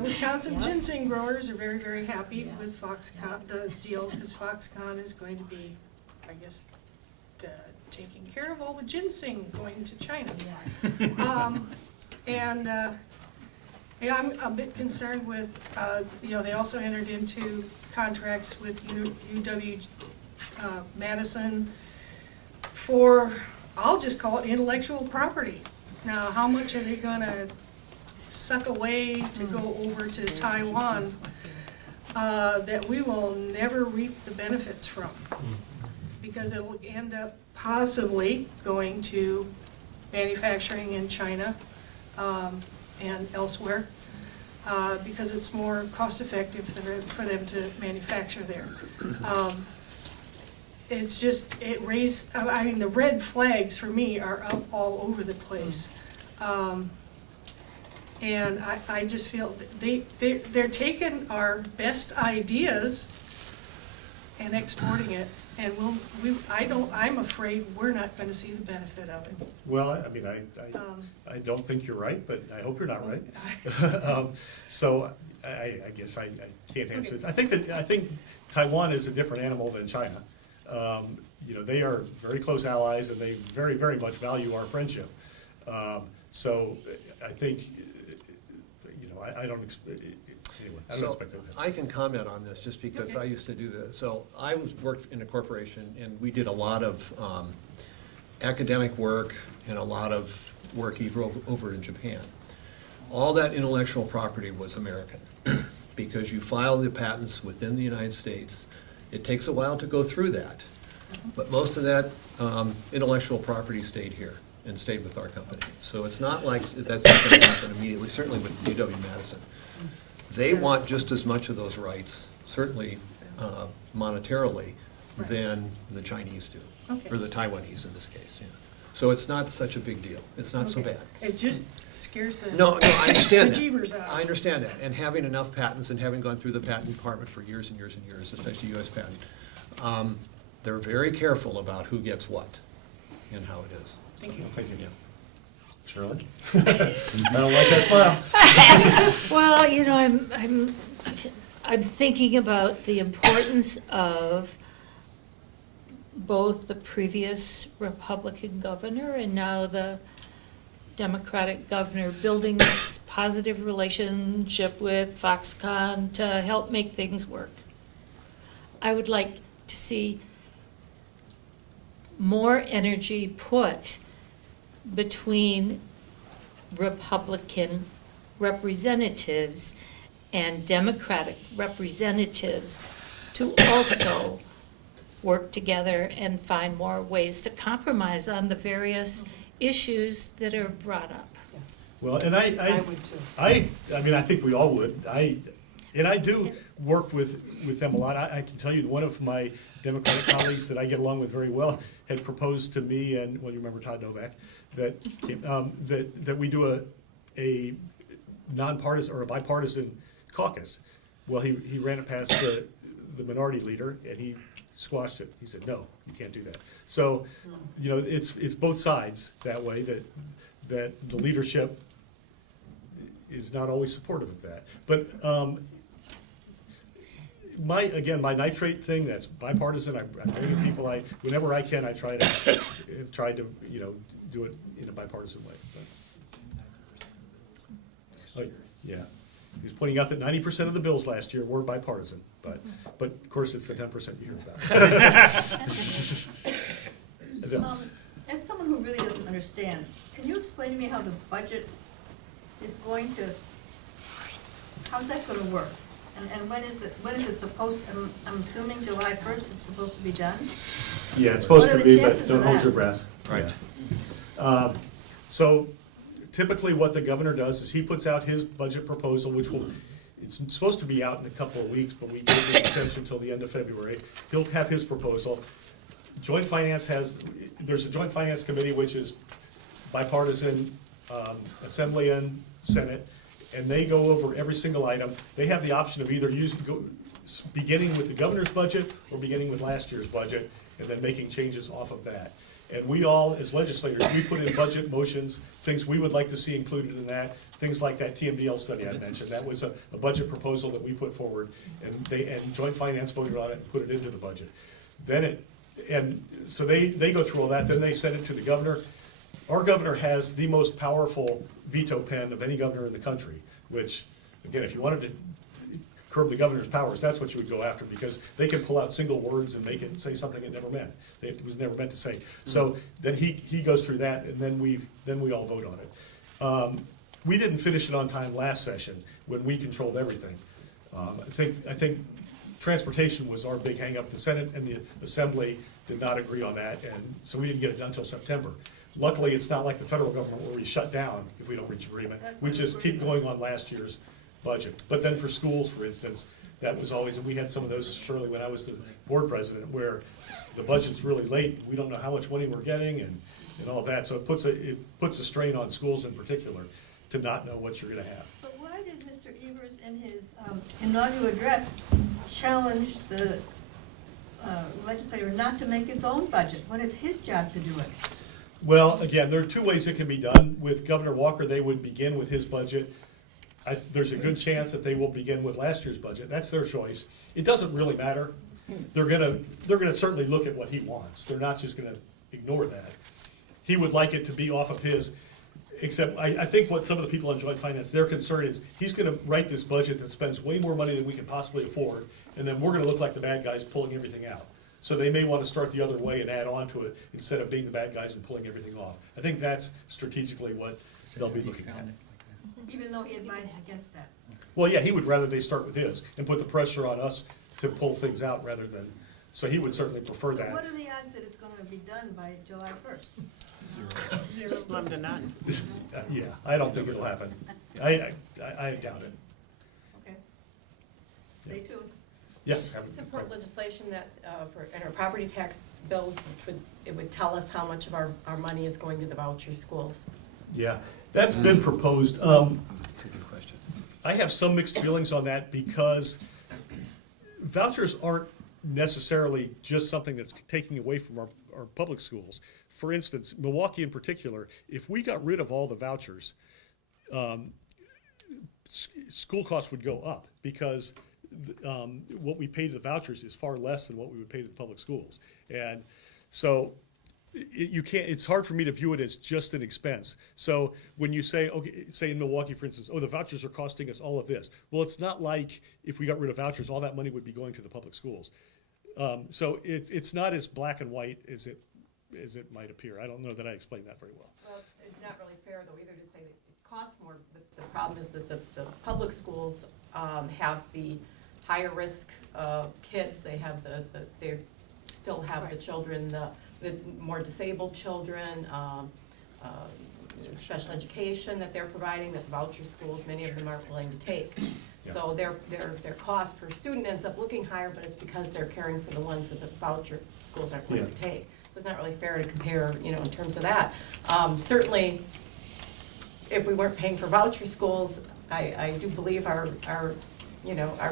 Wisconsin ginseng growers are very, very happy with Foxconn, the deal, because Foxconn is going to be, I guess, taking care of all the ginseng going to China. Yeah, I'm a bit concerned with, they also entered into contracts with UW Madison for, I'll just call it intellectual property. Now, how much are they gonna suck away to go over to Taiwan that we will never reap the benefits from? Because it'll end up possibly going to manufacturing in China and elsewhere, because it's more cost-effective for them to manufacture there. It's just, the red flags for me are up all over the place. And I just feel they're taking our best ideas and exporting it, and I'm afraid we're not gonna see the benefit of it. Well, I mean, I don't think you're right, but I hope you're not right. So I guess I can't answer this. I think Taiwan is a different animal than China. They are very close allies, and they very, very much value our friendship. So I think, I don't expect. Anyway, I don't expect that. I can comment on this just because I used to do this. So I worked in a corporation, and we did a lot of academic work and a lot of work over in Japan. All that intellectual property was American because you file the patents within the United States. It takes a while to go through that, but most of that intellectual property stayed here. and stayed with our company. So it's not like that's not going to happen immediately, certainly with UW-Madison. They want just as much of those rights, certainly monetarily, than the Chinese do, Okay. or the Taiwanese in this case, yeah. So it's not such a big deal. It's not so Okay. bad. It just scares the. No, I understand that. bejeebers out. I understand that, and having enough patents and having gone through the patent department for years and years and years, especially US Patent, they're very careful about who gets what and how it is. Thank you. Thank you. Yeah. Shirley? I don't like that smile. Well, you know, I'm thinking about the importance of both the previous Republican governor and now the Democratic governor building this positive relationship with Foxconn to help make things work. I would like to see more energy put between Republican representatives and Democratic representatives to also work together and find more ways to compromise on the various issues that are brought up. Yes. Well, and I would too. I mean, I think we all would. And I do work with them a lot. I can tell you that one of my Democratic colleagues that I get along with very well had proposed to me, and, well, you remember Todd Novak, that we do a nonpartisan or a bipartisan caucus. Well, he ran it past the minority leader, and he squashed it. He said, no, you can't do that. So, you know, it's both sides that way, that the leadership is not always supportive of that. But my nitrate thing, that's bipartisan. I bring in people. Whenever I can, I try to you know, do it in a bipartisan way. But, oh, yeah. He was pointing out that 90% of the bills last year were bipartisan, but of course it's the 10% you hear about. As someone who really doesn't understand, can you explain to me how the budget is going to, how's that gonna work? And when is it supposed, I'm assuming July 1st it's supposed to be done? Yeah, it's supposed What are to the be, but chances don't of hold that? your breath. Right. Yeah. So typically what the governor does is he puts out his budget proposal, which it's supposed to be out in a couple of weeks, but we gave the extension until the end of February. He'll have his proposal. Joint Finance there's a Joint Finance Committee, which is bipartisan, Assembly and Senate, and they go over every single item. They have the option of either beginning with the governor's budget or beginning with last year's budget, and then making changes off of that. And we all, as legislators, we put in budget motions, things we would like to see included in that, things like that TMDL study I mentioned. That was a budget proposal that we put forward, and Joint Finance voted on it and put it into the budget. So they go through all that, then they send it to the governor. Our governor has the most powerful veto pen of any governor in the country, which, again, if you wanted to curb the governor's powers, that's what you would go after, because they can pull out single words and make it say something it never meant. It was never meant to say. So then he goes through that, and then we all vote on it. We didn't finish it on time last session when we controlled everything. I think transportation was our big hangup. The Senate and the Assembly did not agree on that, and so we didn't get it done until September. Luckily, it's not like the federal government where we shut down if we don't reach agreement. We just keep going on last year's budget. But then for schools, for instance, that was always, and we had some of those, Shirley, when I was the board president, where the budget's really late, we don't know how much money we're getting and all of that. So it puts a strain on schools in particular to not know what you're gonna have. But why did Mr. Evers in his inaugural address challenge the legislature not to make its own budget when it's his job to do it? Well, again, there are two ways it can be done. With Governor Walker, they would begin with his budget. There's a good chance that they will begin with last year's budget. That's their choice. It doesn't really matter. They're gonna certainly look at what he wants. They're not just gonna ignore that. He would like it to be off of his, except I think what some of the people on Joint Finance, their concern is he's gonna write this budget that spends way more money than we can possibly afford, and then we're gonna look like the bad guys pulling everything out. So they may want to start the other way and add on to it instead of being the bad guys and pulling everything off. I think that's strategically what they'll be looking at. Even though he advised against that. Well, yeah, he would rather they start with his and put the pressure on us to pull things out rather than, so he would certainly prefer So that. what are the odds that it's gonna be done by July 1st? Slim to none. Yeah, I don't think it'll happen. I doubt it. Okay. Stay tuned. Yes. Support legislation that, in our property tax bills, it would tell us how much of our money is going to the voucher schools. Yeah, that's been proposed. That's a good question. I have some mixed feelings on that because vouchers aren't necessarily just something that's taking away from our public schools. For instance, Milwaukee in particular, if we got rid of all the vouchers, school costs would go up because what we pay to the vouchers is far less than what we would pay to the public schools. And so you can't, it's hard for me to view it as just an expense. So when you say, okay, say in Milwaukee, for instance, oh, the vouchers are costing us all of this. Well, it's not like if we got rid of vouchers, all that money would be going to the public schools. So it's not as black and white as it might appear. I don't know that I explained that very well. Well, it's not really fair though either to say that it costs more. The problem is that the public schools have the higher risk kids. They have they still have the children, the more disabled children, special education that they're providing that the voucher schools, many of them aren't willing to take. Yeah. So their cost per student ends up looking higher, but it's because they're caring for the ones that the voucher schools aren't willing to take. So it's not really fair to compare, in terms of that. Certainly, if we weren't paying for voucher schools, I do believe our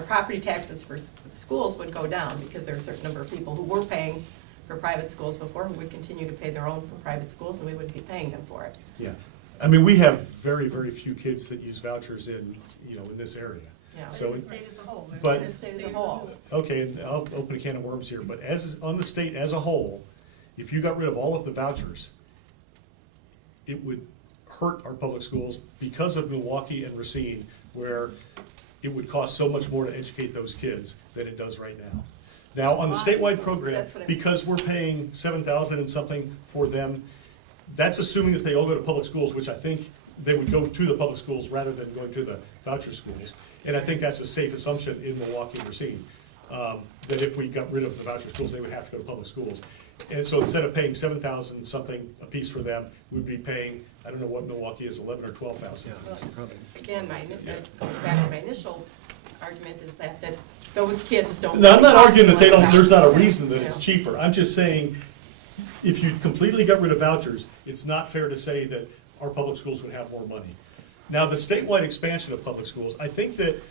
property taxes for schools would go down because there are a certain number of people who were paying for private schools before who would continue to pay their own for private schools, and we wouldn't be paying them for it. Yeah. I mean, we have very, very few kids that use vouchers in this area. Yeah. So, The state as a whole. but- In the state as a whole. okay, and I'll open a can of worms here, but on the state as a whole, if you got rid of all of the vouchers, it would hurt our public schools because of Milwaukee and Racine, where it would cost so much more to educate those kids than it does right now. Now, on the statewide program, That's what I- because we're paying $7,000 and something for them, that's assuming that they all go to public schools, which I think they would go to the public schools rather than going to the voucher schools. And I think that's a safe assumption in Milwaukee and Racine, that if we got rid of the voucher schools, they would have to go to public schools. And so instead of paying $7,000 something a piece for them, we'd be paying, I don't know what Milwaukee is, 11 or 12,000. Yeah, probably. Again, that goes back to my initial argument is that those kids don't. Now, I'm not really arguing that they cost don't, there's not a reason that Yeah. it's cheaper. I'm just saying, if you completely got rid of vouchers, it's not fair to say that our public schools would have more money. Now, the statewide expansion of public schools, I think that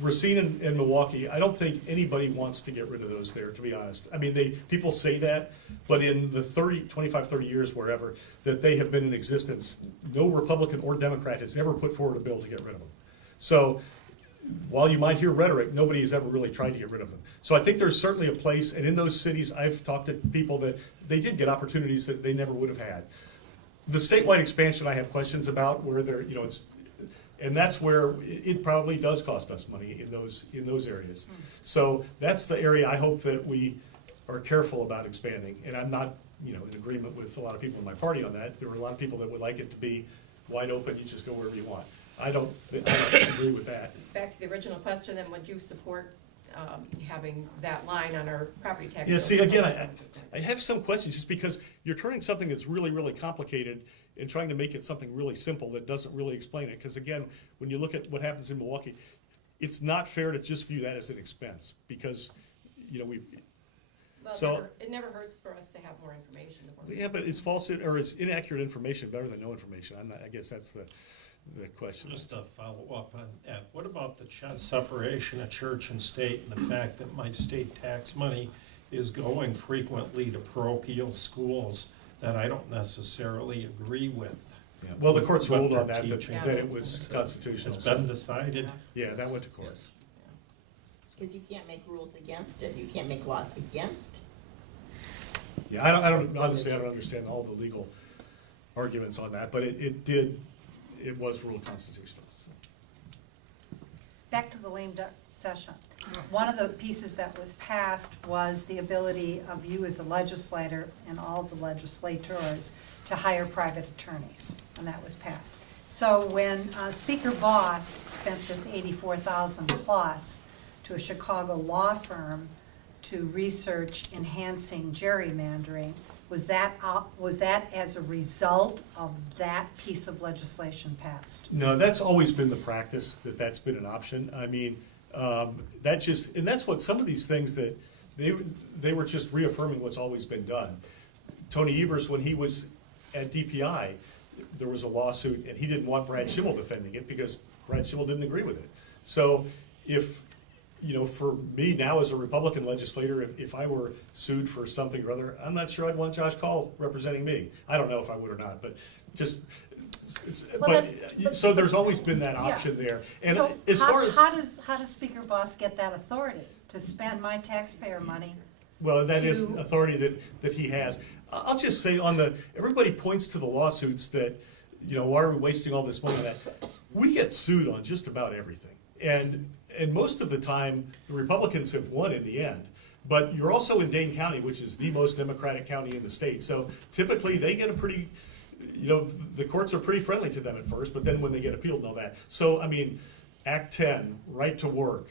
Racine and Milwaukee, I don't think anybody wants to get rid of those there, to be honest. I mean, people say that, but in the 25, 30 years, wherever, that they have been in existence, no Republican or Democrat has ever put forward a bill to get rid of them. So, while you might hear rhetoric, nobody has ever really tried to get rid of them. So I think there's certainly a place, and in those cities, I've talked to people that they did get opportunities that they never would have had. The statewide expansion I have questions about, where and that's where it probably does cost us money in those areas. So that's the area I hope that we are careful about expanding. And I'm not, in agreement with a lot of people in my party on that. There are a lot of people that would like it to be wide open, you just go wherever you want. I don't agree with that. Back to the original question, then would you support having that line on our property tax? Yeah, bill? see, again, I have some questions, just because you're turning something that's really, really complicated and trying to make it something really simple that doesn't really explain it. Because again, when you look at what happens in Milwaukee, it's not fair to just view that as an expense, because, Well, it never hurts for us to have more information. Yeah, but is false or is inaccurate information better than no information? I guess that's the question. Just to follow up on that, what about the separation of church and state and the fact that my state tax money is going frequently to parochial schools that I don't necessarily agree with? Yeah. Well, the courts what ruled on they're that teaching. that it was constitutional. It's been decided? Yeah, that went to court. Because you can't make rules against it, you can't make laws against. Yeah, I don't honestly, I don't understand all the legal arguments on that, but it was ruled constitutional. So. Back to the lame duck session. One of the pieces that was passed was the ability of you as a legislator and all the legislators to hire private attorneys, and that was passed. So when Speaker Voss spent this $84,000 plus to a Chicago law firm to research enhancing gerrymandering, Was that as a result of that piece of legislation passed? No, that's always been the practice, that's been an option. I mean, and that's what some of these things that they were just reaffirming what's always been done. Tony Evers, when he was at DPI, there was a lawsuit, and he didn't want Brad Schimmel defending it because Brad Schimmel didn't agree with it. So if, for me now as a Republican legislator, if I were sued for something or other, I'm not sure I'd want Josh Call representing me. I don't know if I would or not, but just, so there's always been that option there. And So as far as, how does Speaker Voss get that authority to spend my taxpayer money? well, that is to- authority that he has. I'll just say everybody points to the lawsuits that, why are we wasting all this money on that? We get sued on just about everything. And most of the time, the Republicans have won in the end. But you're also in Dane County, which is the most Democratic county in the state. So typically, they get a pretty, the courts are pretty friendly to them at first, but then when they get appealed and all that. So, I mean, Act 10, right to work,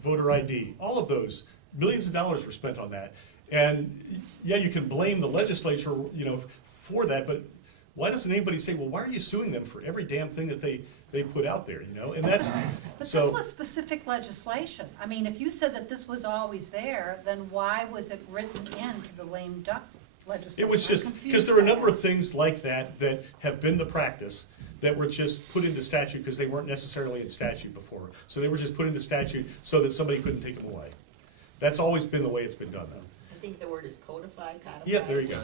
voter ID, all of those, millions of dollars were spent on that. And yeah, you can blame the legislature, for that, but why doesn't anybody say, well, why are you suing them for every damn thing that they put out there, And that's, But so. this was specific legislation. I mean, if you said that this was always there, then why was it written into the lame duck legislation? It was just, because there are a number of things like that have been the practice that were just put into statute because they weren't necessarily in statute before. So they were just put into statute so that somebody couldn't take them away. That's always been the way it's been done, though. I think the word is codified. Yeah, there you go.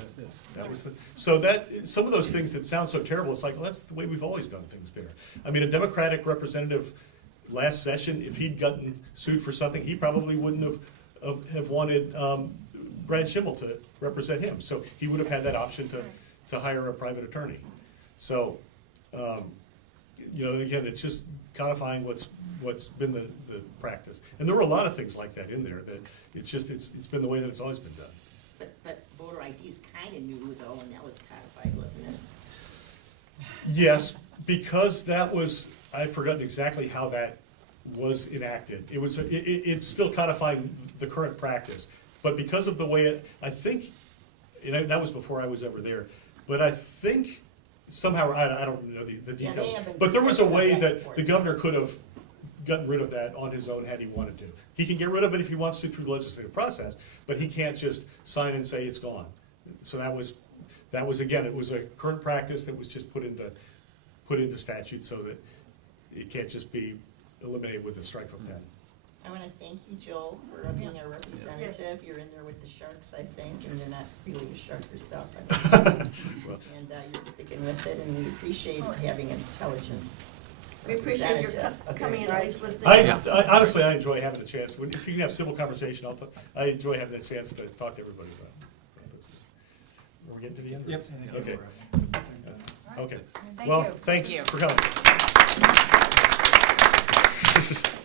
That was so some of those things that sound so terrible, it's like, well, that's the way we've always done things there. I mean, a Democratic representative last session, if he'd gotten sued for something, he probably wouldn't have wanted Brad Schimmel to represent him. So he would have had that option to hire a private attorney. So, again, it's just codifying what's been the practice. And there were a lot of things like that in there that it's been the way that it's always been done. But voter ID is kind of new though, and that was codified, wasn't it? Yes, because that was, I've forgotten exactly how that was enacted. It's still codifying the current practice, but because of the way I think, that was before I was ever there, but I think somehow, I don't know the Yeah, details, they haven't but there was a way decided that that the governor could have gotten rid of that on his own had he wanted to. He can get rid of it if he wants to through the legislative process, but he can't just sign and say it's gone. So that was again, it was a current practice that was just put into statute so that it can't just be eliminated with a strike of a pen. I want to thank you, Joe, for being our representative. You're in there with the sharks, I think, and you're not really a shark yourself. Well, And you're sticking with it, and we appreciate having an intelligent We appreciate your representative. coming and at least listening. I honestly, I enjoy having a chance, if you can have civil conversation, I enjoy having the chance to talk to everybody about those things. We're getting to the end? Yep. Okay. Okay. Thank Well, you. thanks Thank for coming.